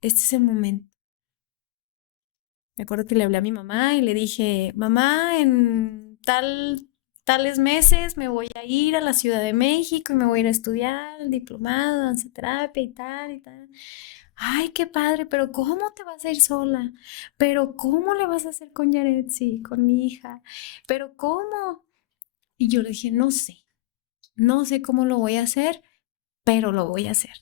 este es el momento. Me acuerdo que le hablé a mi mamá y le dije, mamá, en tales meses me voy a ir a la Ciudad de México y me voy a ir a estudiar el diplomado de danzaterapia y tal y tal. Ay, qué padre, pero ¿cómo te vas a ir sola? ¿Pero cómo le vas a hacer con Yaretsi, con mi hija? ¿Pero cómo? Y yo le dije, no sé cómo lo voy a hacer, pero lo voy a hacer.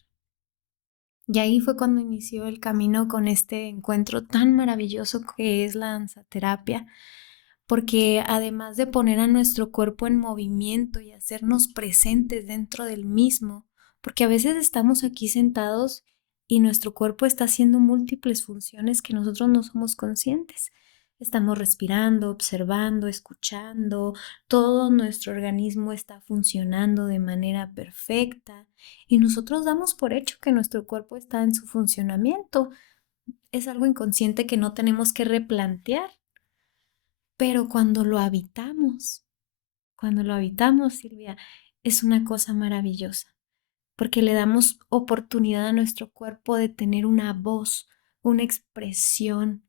Y ahí fue cuando inició el camino con este encuentro tan maravilloso que es la danzaterapia, porque además de poner a nuestro cuerpo en movimiento y hacernos presentes dentro del mismo, porque a veces estamos aquí sentados y nuestro cuerpo está haciendo múltiples funciones que nosotros no somos conscientes. Estamos respirando, observando, escuchando, todo nuestro organismo está funcionando de manera perfecta y nosotros damos por hecho que nuestro cuerpo está en su funcionamiento. Es algo inconsciente que no tenemos que replantear, pero cuando lo habitamos, Silvia, es una cosa maravillosa, porque le damos oportunidad a nuestro cuerpo de tener una voz, una expresión,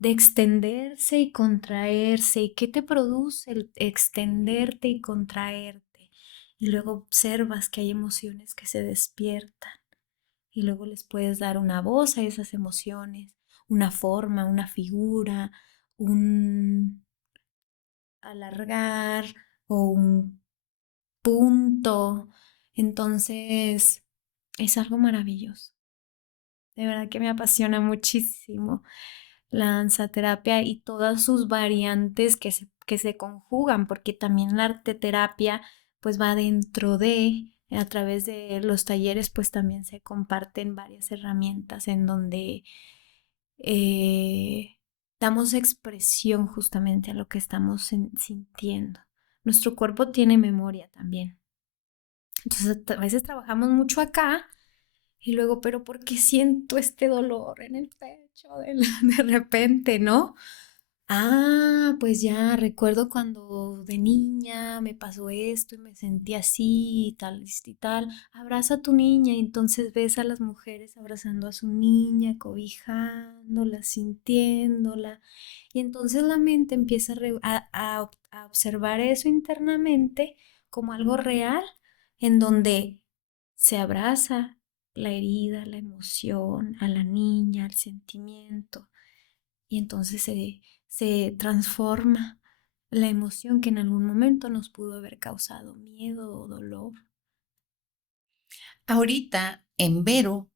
de extenderse y contraerse. ¿Y qué te produce el extenderte y contraerte? Y luego observas que hay emociones que se despiertan y luego les puedes dar una voz a esas emociones, una forma, una figura, un alargar o un punto. Entonces, es algo maravilloso. De verdad que me apasiona muchísimo la danzaterapia y todas sus variantes que se conjugan, porque también la arteterapia pues va dentro a través de los talleres pues también se comparten varias herramientas en donde eh, damos expresión justamente a lo que estamos sintiendo. Nuestro cuerpo tiene memoria también. Entonces a veces trabajamos mucho acá y luego, pero ¿por qué siento este dolor en el pecho de repente, no? Ah, pues ya recuerdo cuando de niña me pasó esto y me sentí así y tal y tal. Abraza a tu niña y entonces ves a las mujeres abrazando a su niña, cobijándola, sintiéndola. Y entonces la mente empieza a observar eso internamente como algo real, en donde se abraza la herida, la emoción, a la niña, el sentimiento. Y entonces se transforma la emoción que en algún momento nos pudo haber causado miedo o dolor. Ahorita, en Vero,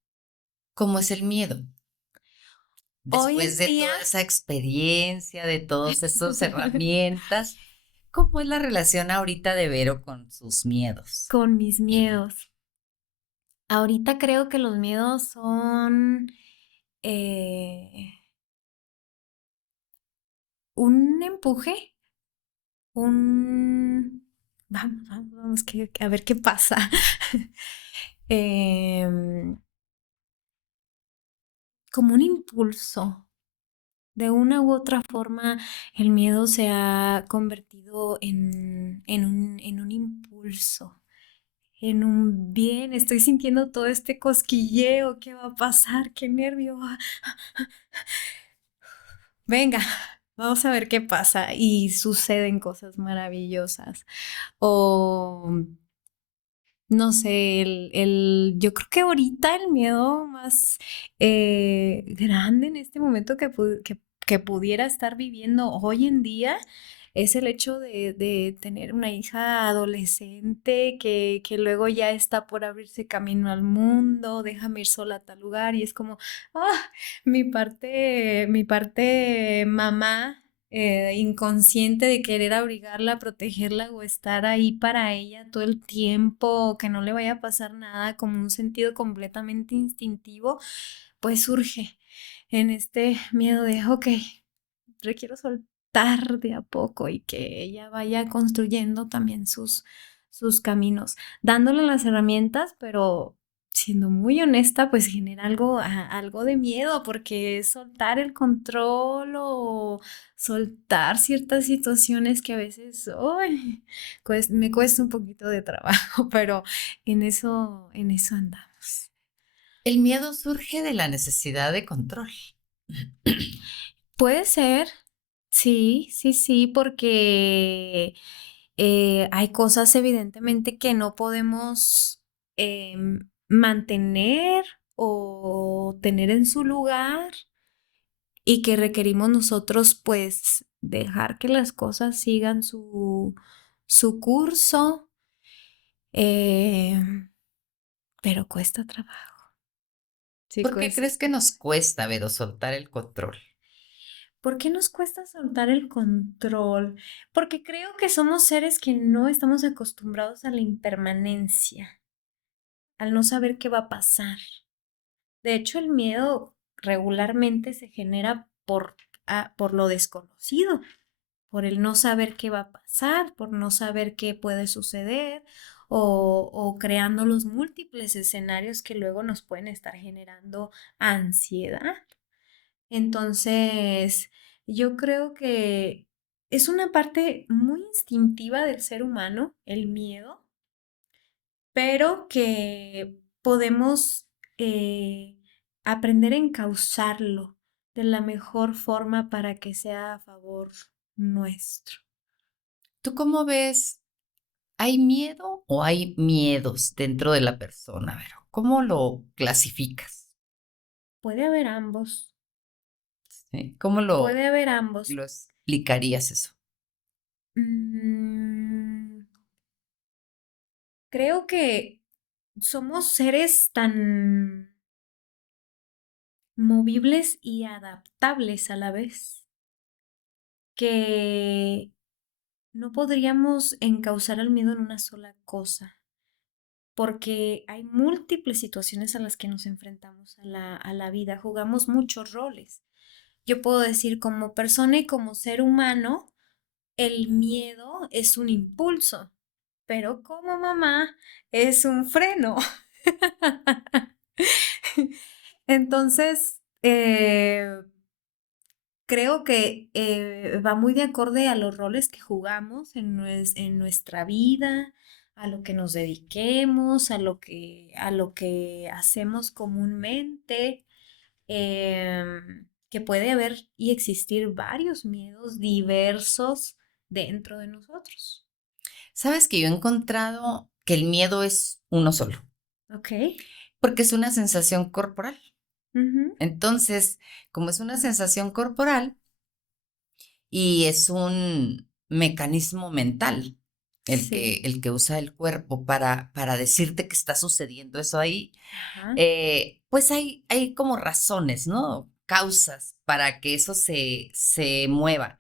¿cómo es el miedo? Hoy Después en de día, toda esa experiencia, de todas esas herramientas, ¿cómo es la relación ahorita de Vero con sus miedos? con mis miedos. Ahorita creo que los miedos son eh, un empuje, un... vamos, a ver qué pasa. Em, como un impulso. De una u otra forma, el miedo se ha convertido en un impulso, en un bien. Estoy sintiendo todo este cosquilleo. ¿Qué va a pasar? ¡Qué nervio! Venga, vamos a ver qué pasa. Y suceden cosas maravillosas. O no sé, yo creo que ahorita el miedo más grande en este momento que pudiera estar viviendo hoy en día es el hecho de tener una hija adolescente que luego ya está por abrirse camino al mundo, déjame ir sola a tal lugar y es como, ah, mi parte mamá inconsciente de querer abrigarla, protegerla o estar ahí para ella todo el tiempo, que no le vaya a pasar nada, como un sentido completamente instintivo, pues surge en este miedo de, ok, requiero soltar de a poco y que ella vaya construyendo también sus caminos, dándole las herramientas, pero siendo muy honesta, pues genera algo de miedo, porque soltar el control o soltar ciertas situaciones que a veces, ¡ay! Me cuesta un poquito de trabajo, pero en eso andamos. El miedo surge de la necesidad de control. Puede ser, sí, sí, sí, porque hay cosas evidentemente que no podemos mantener o tener en su lugar y que requerimos nosotros pues dejar que las cosas sigan su curso, eh, pero cuesta trabajo. Sí, ¿Por qué cuesta. crees que nos cuesta, Vero, soltar el control? ¿Por qué nos cuesta soltar el control? Porque creo que somos seres que no estamos acostumbrados a la impermanencia, al no saber qué va a pasar. De hecho, el miedo regularmente se genera por lo desconocido, por el no saber qué va a pasar, por no saber qué puede suceder o creando los múltiples escenarios que luego nos pueden estar generando ansiedad. Entonces, yo creo que es una parte muy instintiva del ser humano, el miedo, pero que podemos eh, aprender a encauzarlo de la mejor forma para que sea a favor nuestro. ¿Tú cómo ves? ¿Hay miedo o hay miedos dentro de la persona, Vero? ¿Cómo lo clasificas? Puede haber ambos, ¿Sí? ¿Cómo puede haber ambos. lo explicarías eso? Mm, creo que somos seres tan movibles y adaptables a la vez, que no podríamos encauzar el miedo en una sola cosa, porque hay múltiples situaciones a las que nos enfrentamos a la vida, jugamos muchos roles. Yo puedo decir como persona y como ser humano, el miedo es un impulso, pero como mamá es un freno. Entonces, creo que va muy de acorde a los roles que jugamos en nuestra vida, a lo que nos dediquemos, a lo que hacemos comúnmente, que puede haber y existir varios miedos diversos dentro de nosotros. Sabes que yo he encontrado que el miedo es uno solo, Ok. porque es una sensación corporal. Ujú. Entonces, como es una sensación corporal y es un mecanismo mental Sí. el que usa el cuerpo para decirte que está sucediendo eso ahí, Ajá. pues hay como razones, ¿no? Causas para que eso se mueva.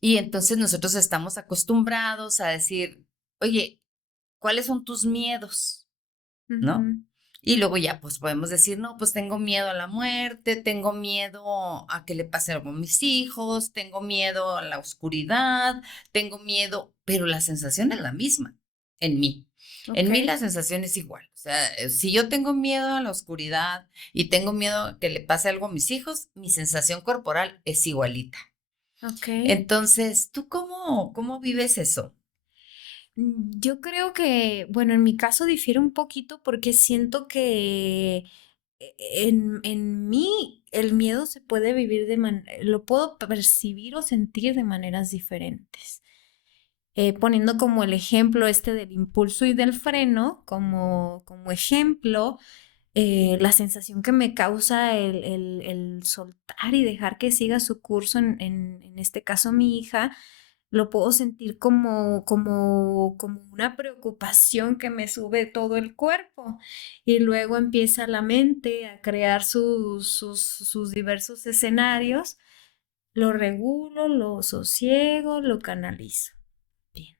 Y entonces nosotros estamos acostumbrados a decir, oye, ¿cuáles son tus miedos? ¿No? Ujú. Y luego ya, pues podemos decir, no, pues tengo miedo a la muerte, tengo miedo a que le pase algo a mis hijos, tengo miedo a la oscuridad, tengo miedo, pero la sensación es la misma en mí. Ok. En mí la sensación es igual. O sea, si yo tengo miedo a la oscuridad y tengo miedo a que le pase algo a mis hijos, mi sensación corporal es igualita. Ok. Entonces, ¿tú cómo vives eso? Yo creo que, bueno, en mi caso difiere un poquito porque siento que en mí el miedo se puede vivir lo puedo percibir o sentir de maneras diferentes. Poniendo como el ejemplo este del impulso y del freno, como ejemplo, la sensación que me causa el soltar y dejar que siga su curso, en este caso mi hija, lo puedo sentir como una preocupación que me sube todo el cuerpo. Y luego empieza la mente a crear sus diversos escenarios. Lo regulo, lo sosiego, lo canalizo. Bien.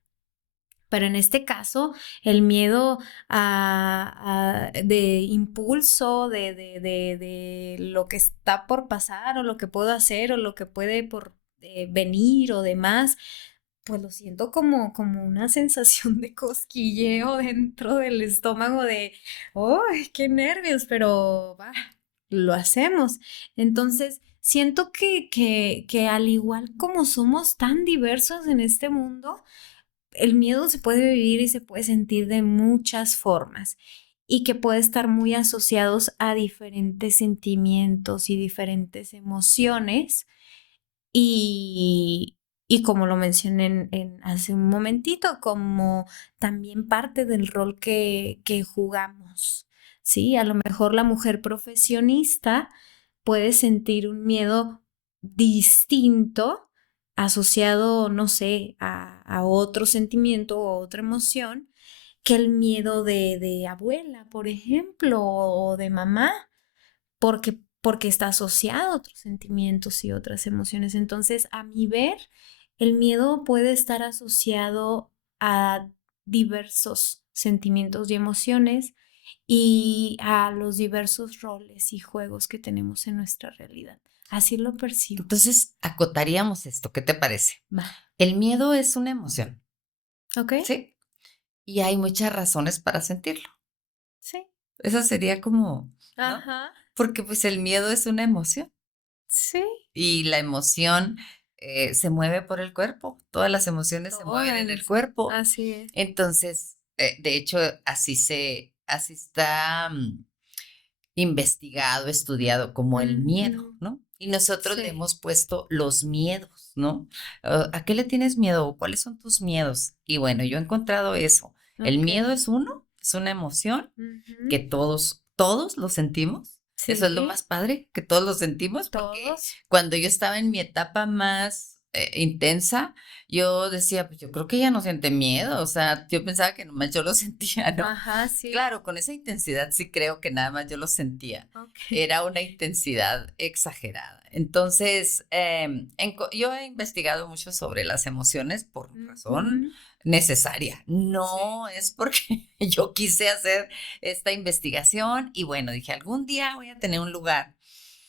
Pero en este caso, el miedo de impulso, de lo que está por pasar o lo que puedo hacer o lo que puede por venir o demás, pues lo siento como una sensación de cosquilleo dentro del estómago de, ¡ay, qué nervios! Pero va, lo hacemos. Entonces, siento que al igual como somos tan diversos en este mundo, el miedo se puede vivir y se puede sentir de muchas formas y que puede estar muy asociados a diferentes sentimientos y diferentes emociones y, y como lo mencioné hace un momentito, como también parte del rol que jugamos, ¿sí? A lo mejor la mujer profesionista puede sentir un miedo distinto asociado, no sé, a otro sentimiento o otra emoción que el miedo de abuela, por ejemplo, o de mamá porque está asociado a otros sentimientos y otras emociones. Entonces, a mi ver, el miedo puede estar asociado a diversos sentimientos y emociones y a los diversos roles y juegos que tenemos en nuestra realidad. Así lo percibo. Entonces, acotaríamos esto, ¿qué te parece? Va. El miedo es una emoción, ¿Ok? ¿sí? Y hay muchas razones para sentirlo. Sí. Esa sería como, ¿no? Ajá. Porque pues el miedo es una emoción Sí. y la emoción se mueve por el cuerpo. Todas las emociones se mueven en el Todas. cuerpo. Así es. Entonces, de hecho, así está investigado, estudiado como el miedo, Ujú. ¿no? Y nosotros le Sí. hemos puesto los miedos, ¿no? ¿A qué le tienes miedo? ¿Cuáles son tus miedos? Y bueno, yo he encontrado eso. El Ok. miedo es una emoción que Ujú. todos lo sentimos. Eso es lo Sí. más padre, que todos lo sentimos, porque Todos. cuando yo estaba en mi etapa más intensa, yo decía, pues yo creo que ella no siente miedo, o sea, yo pensaba que nomás yo lo sentía, ¿no? Ajá, sí. Claro, con esa intensidad sí creo que nada más yo lo sentía. Ok. Era una intensidad exagerada. Entonces, yo he investigado mucho sobre las emociones por razón Ujú. necesaria. Sí, No es porque yo quise hacer esta investigación y bueno, dije, algún día voy a tener un lugar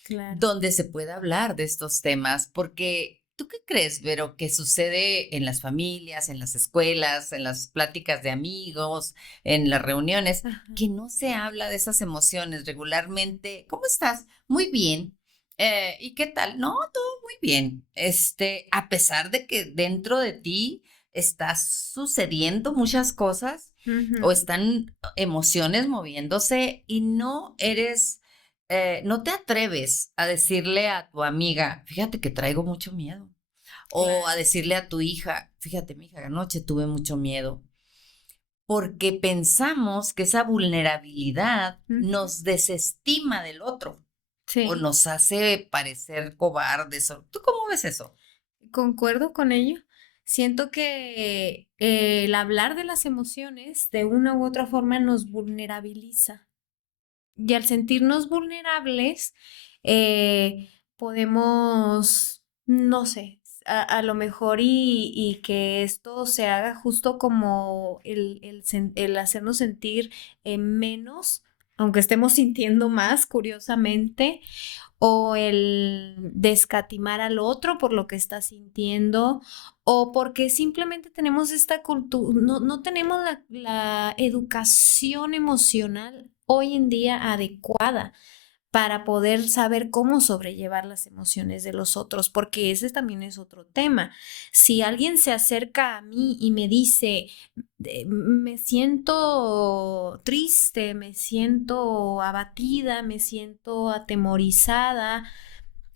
claro. donde se pueda hablar de estos temas, porque ¿tú qué crees, Vero, que sucede en las familias, en las escuelas, en las pláticas de amigos, en las reuniones, Ajá. que no se habla de esas emociones regularmente? ¿Cómo estás? Muy bien. ¿Y qué tal? No, todo muy bien. A pesar de que dentro de ti está sucediendo muchas cosas o Ujú. están emociones moviéndose y no te atreves a decirle a tu amiga, fíjate que traigo mucho miedo. O a Claro. decirle a tu hija, fíjate, mi hija, anoche tuve mucho miedo. Porque pensamos que esa vulnerabilidad Ujú. nos desestima del otro o Sí, nos hace parecer cobardes. ¿Tú cómo ves eso? concuerdo con ello. Siento que el hablar de las emociones de una u otra forma nos vulnerabiliza. Y al sentirnos vulnerables, podemos, no sé, a lo mejor y que esto se haga justo como el hacernos sentir menos, aunque estemos sintiendo más, curiosamente, o el descatimar al otro por lo que está sintiendo, o porque simplemente tenemos esta cultura, no tenemos la educación emocional hoy en día adecuada para poder saber cómo sobrellevar las emociones de los otros, porque ese también es otro tema. Si alguien se acerca a mí y me dice, me siento triste, me siento abatida, me siento atemorizada,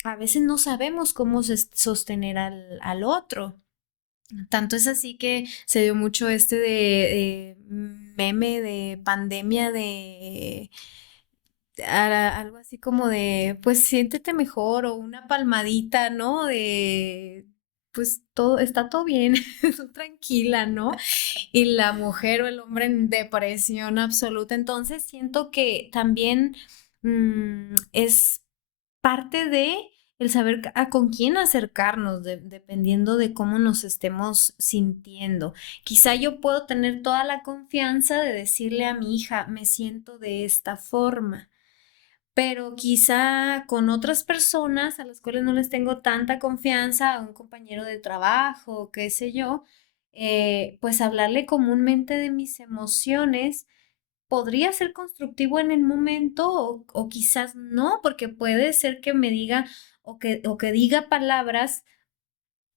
a veces no sabemos cómo sostener al otro. Tanto es así que se dio mucho este de meme de pandemia de algo así como de, pues siéntete mejor o una palmadita, ¿no? De, pues todo, está todo bien, tú tranquila, ¿no? Y la mujer o el hombre en depresión absoluta. Entonces siento que también es parte de el saber a con quién acercarnos, dependiendo de cómo nos estemos sintiendo. Quizá yo puedo tener toda la confianza de decirle a mi hija, me siento de esta forma, pero quizá con otras personas a las cuales no les tengo tanta confianza, a un compañero de trabajo, qué sé yo, pues hablarle comúnmente de mis emociones podría ser constructivo en el momento o quizás no, porque puede ser que me diga o que diga palabras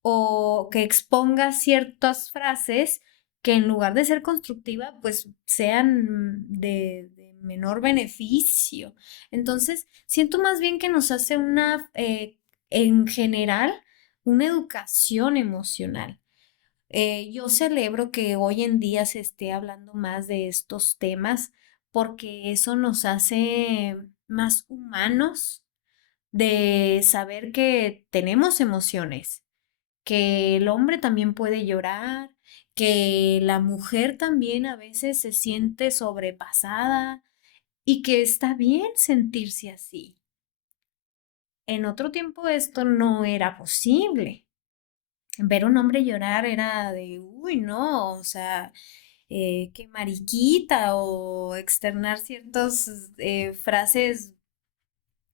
o que exponga ciertas frases que en lugar de ser constructiva, pues sean de menor beneficio. Entonces, siento más bien que nos hace en general, una educación emocional. Yo celebro que hoy en día se esté hablando más de estos temas porque eso nos hace más humanos de saber que tenemos emociones, que el hombre también puede llorar, que la mujer también a veces se siente sobrepasada y que está bien sentirse así. En otro tiempo esto no era posible. Ver a un hombre llorar era de, uy, no, o sea, qué mariquita o externar ciertas frases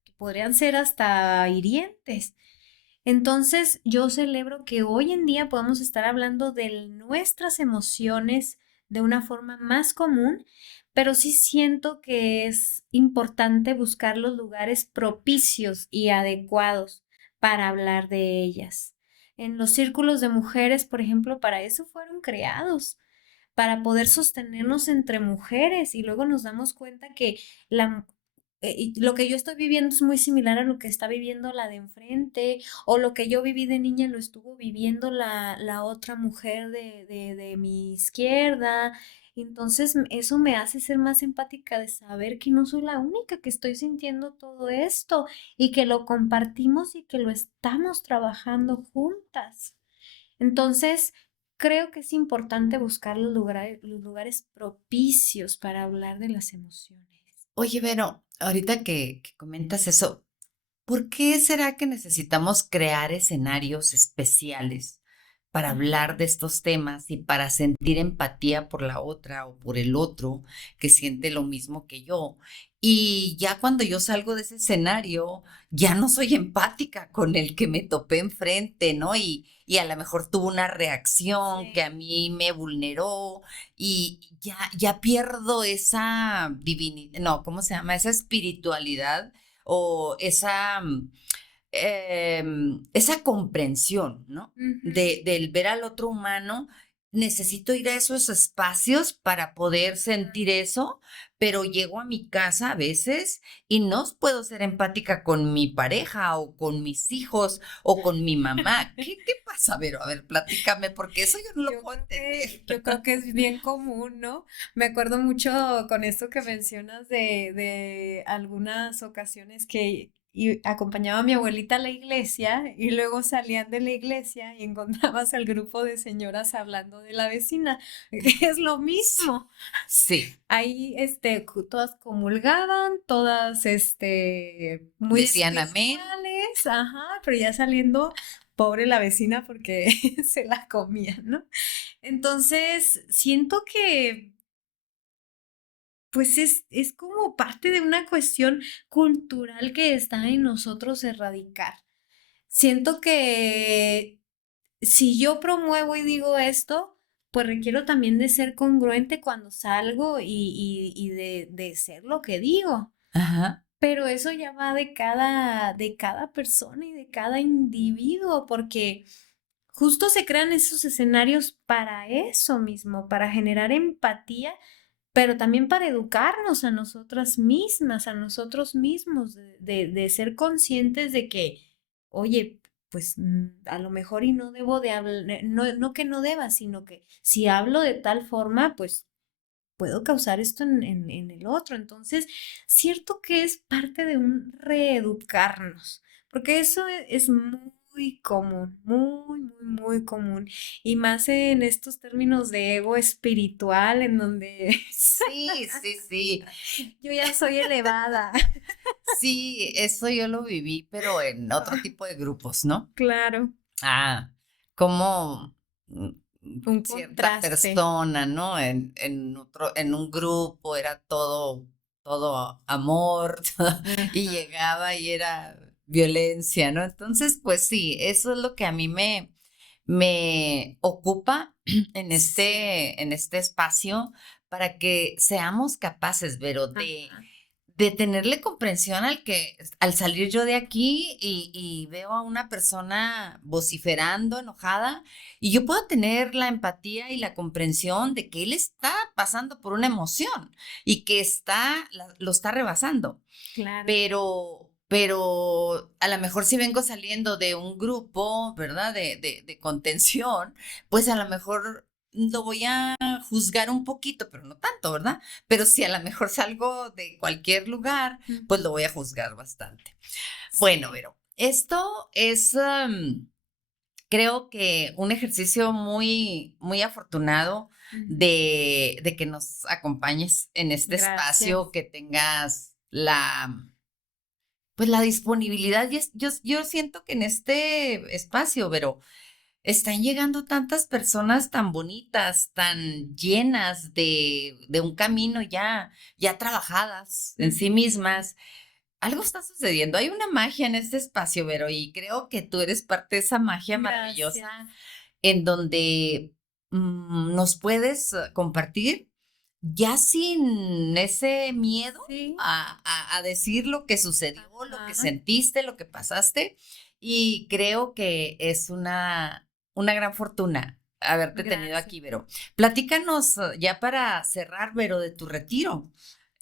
que podrían ser hasta hirientes. Entonces, yo celebro que hoy en día podamos estar hablando de nuestras emociones de una forma más común, pero sí siento que es importante buscar los lugares propicios y adecuados para hablar de ellas. En los círculos de mujeres, por ejemplo, para eso fueron creados, para poder sostenernos entre mujeres y luego nos damos cuenta que la, y lo que yo estoy viviendo es muy similar a lo que está viviendo la de enfrente, o lo que yo viví de niña lo estuvo viviendo la otra mujer de mi izquierda. Entonces, eso me hace ser más empática de saber que no soy la única que estoy sintiendo todo esto y que lo compartimos y que lo estamos trabajando juntas. Entonces, creo que es importante buscar los lugares propicios para hablar de las emociones. Oye, Vero, ahorita que comentas eso, ¿por qué será que necesitamos crear escenarios especiales para hablar Ujú. de estos temas y para sentir empatía por la otra o por el otro que siente lo mismo que yo? Y ya cuando yo salgo de ese escenario, ya no soy empática con el que me topé enfrente, ¿no? Y a lo mejor tuvo una reacción que a Sí. mí me vulneró y ya pierdo esa divinidad, no, ¿cómo se llama? Esa espiritualidad o esa comprensión, ¿no? Ujú. Del ver al otro humano, necesito ir a esos espacios para poder sentir eso, pero llego a mi casa a veces y no puedo ser empática con mi pareja o con mis hijos o con mi mamá. ¿Qué pasa, Vero? A ver, platícame, porque eso yo no lo puedo entender. Yo creo que es bien común, ¿no? Me acuerdo mucho con esto que mencionas de algunas ocasiones que acompañaba a mi abuelita a la iglesia y luego salían de la iglesia y encontrabas al grupo de señoras hablando de la vecina. Es lo mismo. Sí, Ahí, todas comulgaban, todas, muy decían amén. espirituales, ajá, pero ya saliendo, pobre la vecina porque se la comía, ¿no? Entonces, siento que, pues, es como parte de una cuestión cultural que está en nosotros erradicar. Siento que si yo promuevo y digo esto, pues requiero también de ser congruente cuando salgo y de ser lo que digo. Ajá. Pero eso ya va de cada persona y de cada individuo, porque justo se crean esos escenarios para eso mismo, para generar empatía, pero también para educarnos a nosotras mismas, a nosotros mismos, de ser conscientes de que, oye, pues a lo mejor y no debo de hablar, no, no que no deba, sino que si hablo de tal forma, pues puedo causar esto en el otro. Entonces, cierto que es parte de un reeducarnos, porque eso es muy común, muy común. Y más en estos términos de ego espiritual, en donde Sí, sí, sí. yo ya soy elevada. Sí, eso yo lo viví, pero en otro tipo de grupos, ¿no? Claro, Ah, como un cierta contraste. persona, ¿no? En otro, en un grupo era todo. todo amor, y Ajá. llegaba y era violencia, ¿no? Entonces, pues sí, eso es lo que a mí me ocupa Sí. en este espacio para que seamos capaces, Vero, Ajá. de tenerle comprensión al salir yo de aquí y veo a una persona vociferando, enojada, y yo puedo tener la empatía y la comprensión de que él está pasando por una emoción y que lo está rebasando. Claro. Pero a lo mejor si vengo saliendo de un grupo, ¿verdad? De contención, pues a lo mejor lo voy a juzgar un poquito, pero no tanto, ¿verdad? Pero si a lo mejor salgo de cualquier lugar, pues Ujú. lo voy a juzgar bastante. Bueno, Sí. pero esto es, creo que un ejercicio muy afortunado Ujú. de que nos acompañes en este espacio, Gracias. que tengas pues la disponibilidad. Yo siento que en este espacio, pero están llegando tantas personas tan bonitas, tan llenas de un camino ya trabajadas en sí Ujú. mismas. Algo está sucediendo. Hay una magia en este espacio, Vero, y creo que tú eres parte de esa magia maravillosa Gracias. en donde nos puedes compartir ya sin ese miedo Sí. a decir lo que sucedió, lo que Ajá. sentiste, lo que pasaste. Y creo que es una gran fortuna haberte tenido Gracias. aquí, Vero. Platícanos ya para cerrar, Vero, de tu retiro.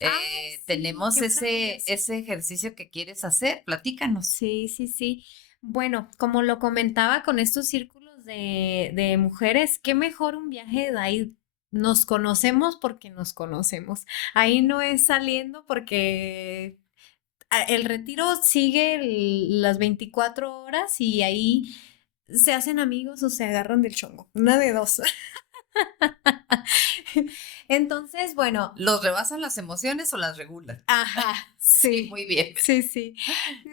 Ay, sí, Tenemos qué maravilloso. ese ejercicio que quieres hacer. Platícanos. Sí, sí, sí. Bueno, como lo comentaba con estos círculos de mujeres, qué mejor un viaje de ahí. Nos conocemos porque nos conocemos. Ahí no es saliendo porque el retiro sigue las 24 horas y ahí se hacen amigos o se agarran del chongo. Una de dos. Entonces, bueno, ¿Los rebasan las emociones o las regulan? ajá, Sí, sí, muy bien. sí, sí.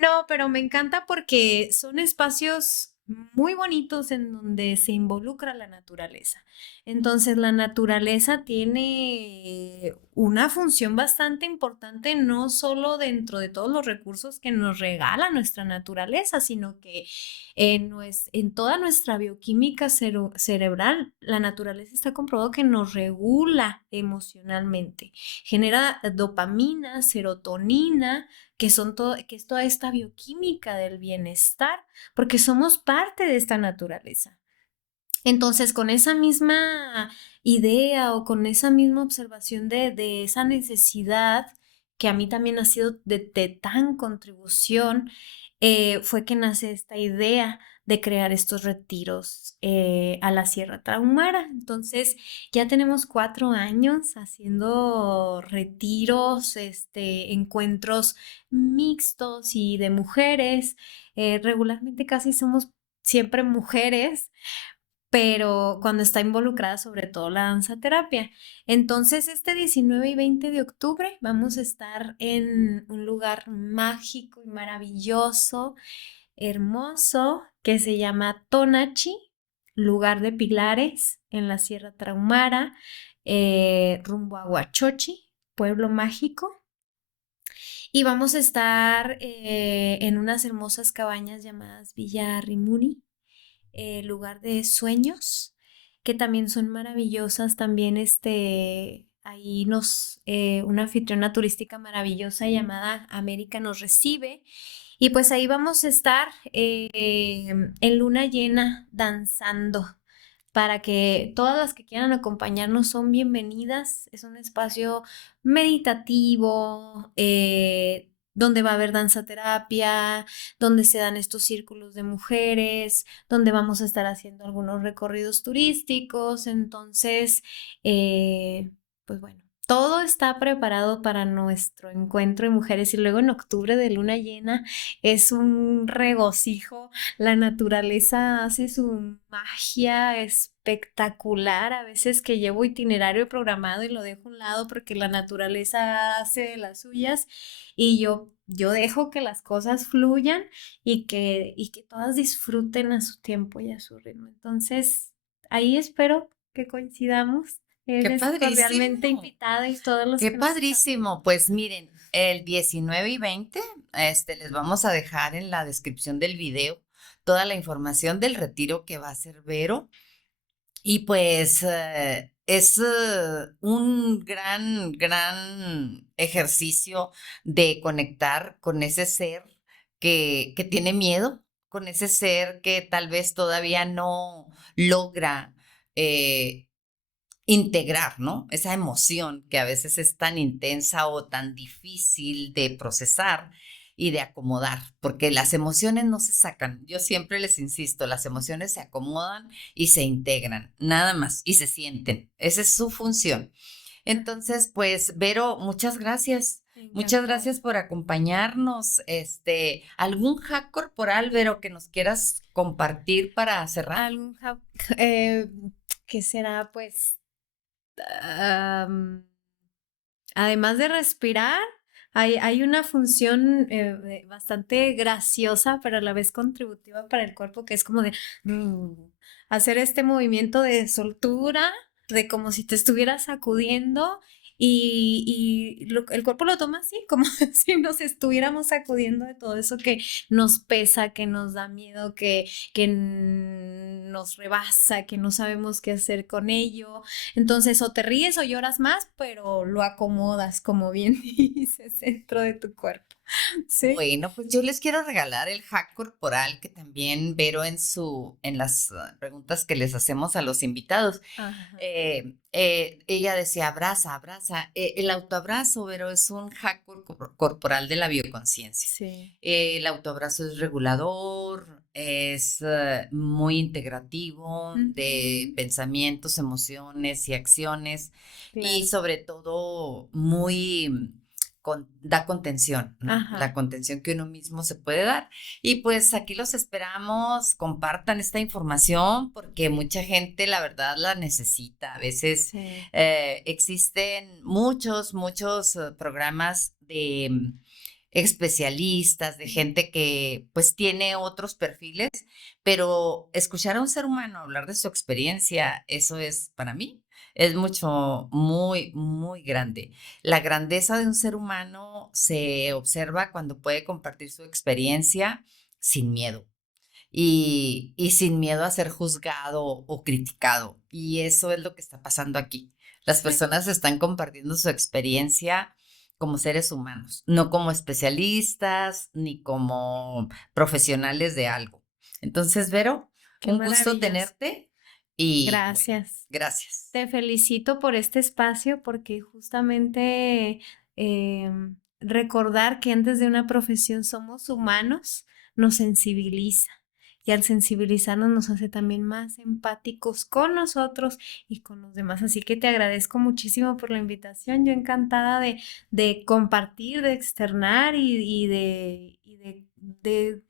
No, pero me encanta porque son espacios muy bonitos en donde se involucra la naturaleza. Entonces, la naturaleza tiene una función bastante importante, no solo dentro de todos los recursos que nos regala nuestra naturaleza, sino que en toda nuestra bioquímica cerebral, la naturaleza está comprobado que nos regula emocionalmente, genera dopamina, serotonina, que es toda esta bioquímica del bienestar, porque somos parte de esta naturaleza. Entonces, con esa misma idea o con esa misma observación de esa necesidad, que a mí también ha sido de tan contribución, fue que nace esta idea de crear estos retiros a la Sierra Tarahumara. Entonces, ya tenemos 4 años haciendo retiros, encuentros mixtos y de mujeres. Regularmente casi somos siempre mujeres, pero cuando está involucrada sobre todo la danza terapia. Entonces, este 19 y 20 de octubre vamos a estar en un lugar mágico y maravilloso, hermoso, que se llama Tonachi, lugar de pilares en la Sierra Tarahumara, rumbo a Huachochi, pueblo mágico. Y vamos a estar en unas hermosas cabañas llamadas Villa Rimuri, lugar de sueños, que también son maravillosas. También ahí una anfitriona turística maravillosa llamada América nos recibe. Y pues ahí vamos a estar en luna llena danzando. Para que todas las que quieran acompañarnos son bienvenidas. Es un espacio meditativo, donde va a haber danza terapia, donde se dan estos círculos de mujeres, donde vamos a estar haciendo algunos recorridos turísticos. Entonces, pues bueno, todo está preparado para nuestro encuentro de mujeres y luego en octubre de luna llena es un regocijo. La naturaleza hace su magia espectacular. A veces que llevo itinerario programado y lo dejo a un lado porque la naturaleza hace de las suyas y yo dejo que las cosas fluyan y que todas disfruten a su tiempo y a su ritmo. Entonces, ahí espero que coincidamos. Qué Eres cordialmente padrísimo. invitada y todos los Qué que nos están padrísimo. Pues miren, el 19 y 20, les vamos a dejar en la descripción del video toda la información del retiro que va a hacer Vero. Y pues es un gran ejercicio de conectar con ese ser que tiene miedo, con ese ser que tal vez todavía no logra eh, integrar, ¿no? Esa emoción que a veces es tan intensa o tan difícil de procesar y de acomodar, porque las emociones no se sacan. Yo siempre les insisto, las emociones se acomodan y se integran, nada más, y se sienten. Esa es su función. Entonces, pues, Vero, muchas gracias. Muchas encantadas. gracias por acompañarnos. ¿Algún hack corporal, Vero, que nos quieras compartir para cerrar? ¿Algún eh, qué será? Pues, am, además de respirar, hay una función bastante graciosa, pero a la vez contributiva para el cuerpo, que es como de hacer este movimiento de soltura, de como si te estuvieras sacudiendo el cuerpo lo toma así, como si nos estuviéramos sacudiendo de todo eso que nos pesa, que nos da miedo, que nos rebasa, que no sabemos qué hacer con ello. Entonces, o te ríes o lloras más, pero lo acomodas, como bien dices, dentro de tu cuerpo. Sí. Bueno, pues yo les quiero regalar el hack corporal que también Vero en las preguntas que les hacemos a los invitados. Ajá. Ella decía, abraza, abraza. El autoabrazo, Vero, es un hack corporal de la bioconciencia. Sí. El autoabrazo es regulador, es muy integrativo de Ujú. pensamientos, emociones y acciones y Claro. sobre todo muy da contención, ¿no? La Ajá. contención que uno mismo se puede dar. Y pues aquí los esperamos, compartan esta información porque mucha gente la verdad la necesita. A veces Sí. existen muchos programas de especialistas, de gente que pues tiene otros perfiles, pero escuchar a un ser humano hablar de su experiencia, eso es para mí, es mucho, muy grande. La grandeza de un ser humano se observa cuando puede compartir su experiencia sin miedo y sin miedo a ser juzgado o criticado. Y eso es lo que está pasando aquí. Las Sí. personas están compartiendo su experiencia como seres humanos, no como especialistas ni como profesionales de algo. Entonces, Vero, Qué un gusto maravilloso. tenerte y bueno, Gracias. gracias. Te felicito por este espacio porque justamente recordar que antes de una profesión somos humanos nos sensibiliza y al sensibilizarnos nos hace también más empáticos con nosotros y con los demás. Así que te agradezco muchísimo por la invitación. Yo encantada de compartir, de externar de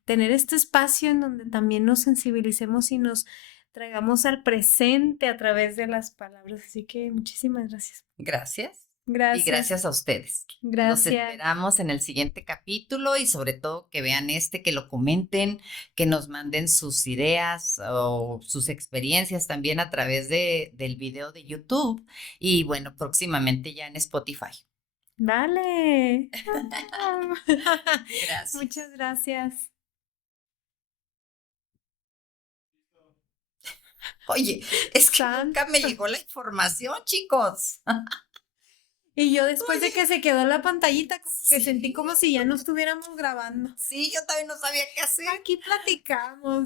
tener este espacio en donde también nos sensibilicemos y nos traigamos al presente a través de las palabras. Así que muchísimas gracias. Gracias. Y Gracias, gracias a ustedes. Los gracias. esperamos en el siguiente capítulo y sobre todo que vean que lo comenten, que nos manden sus ideas o sus experiencias también a través del video de YouTube y bueno, próximamente ya en Spotify. Vale. Gracias. Muchas gracias. Oye, es que nunca me Santo. llegó la información, chicos. Y yo después de Oye, que se quedó la pantallita, como que sentí sí, como si ya no estuviéramos grabando. sí, yo también no sabía qué hacer. Aquí platicamos.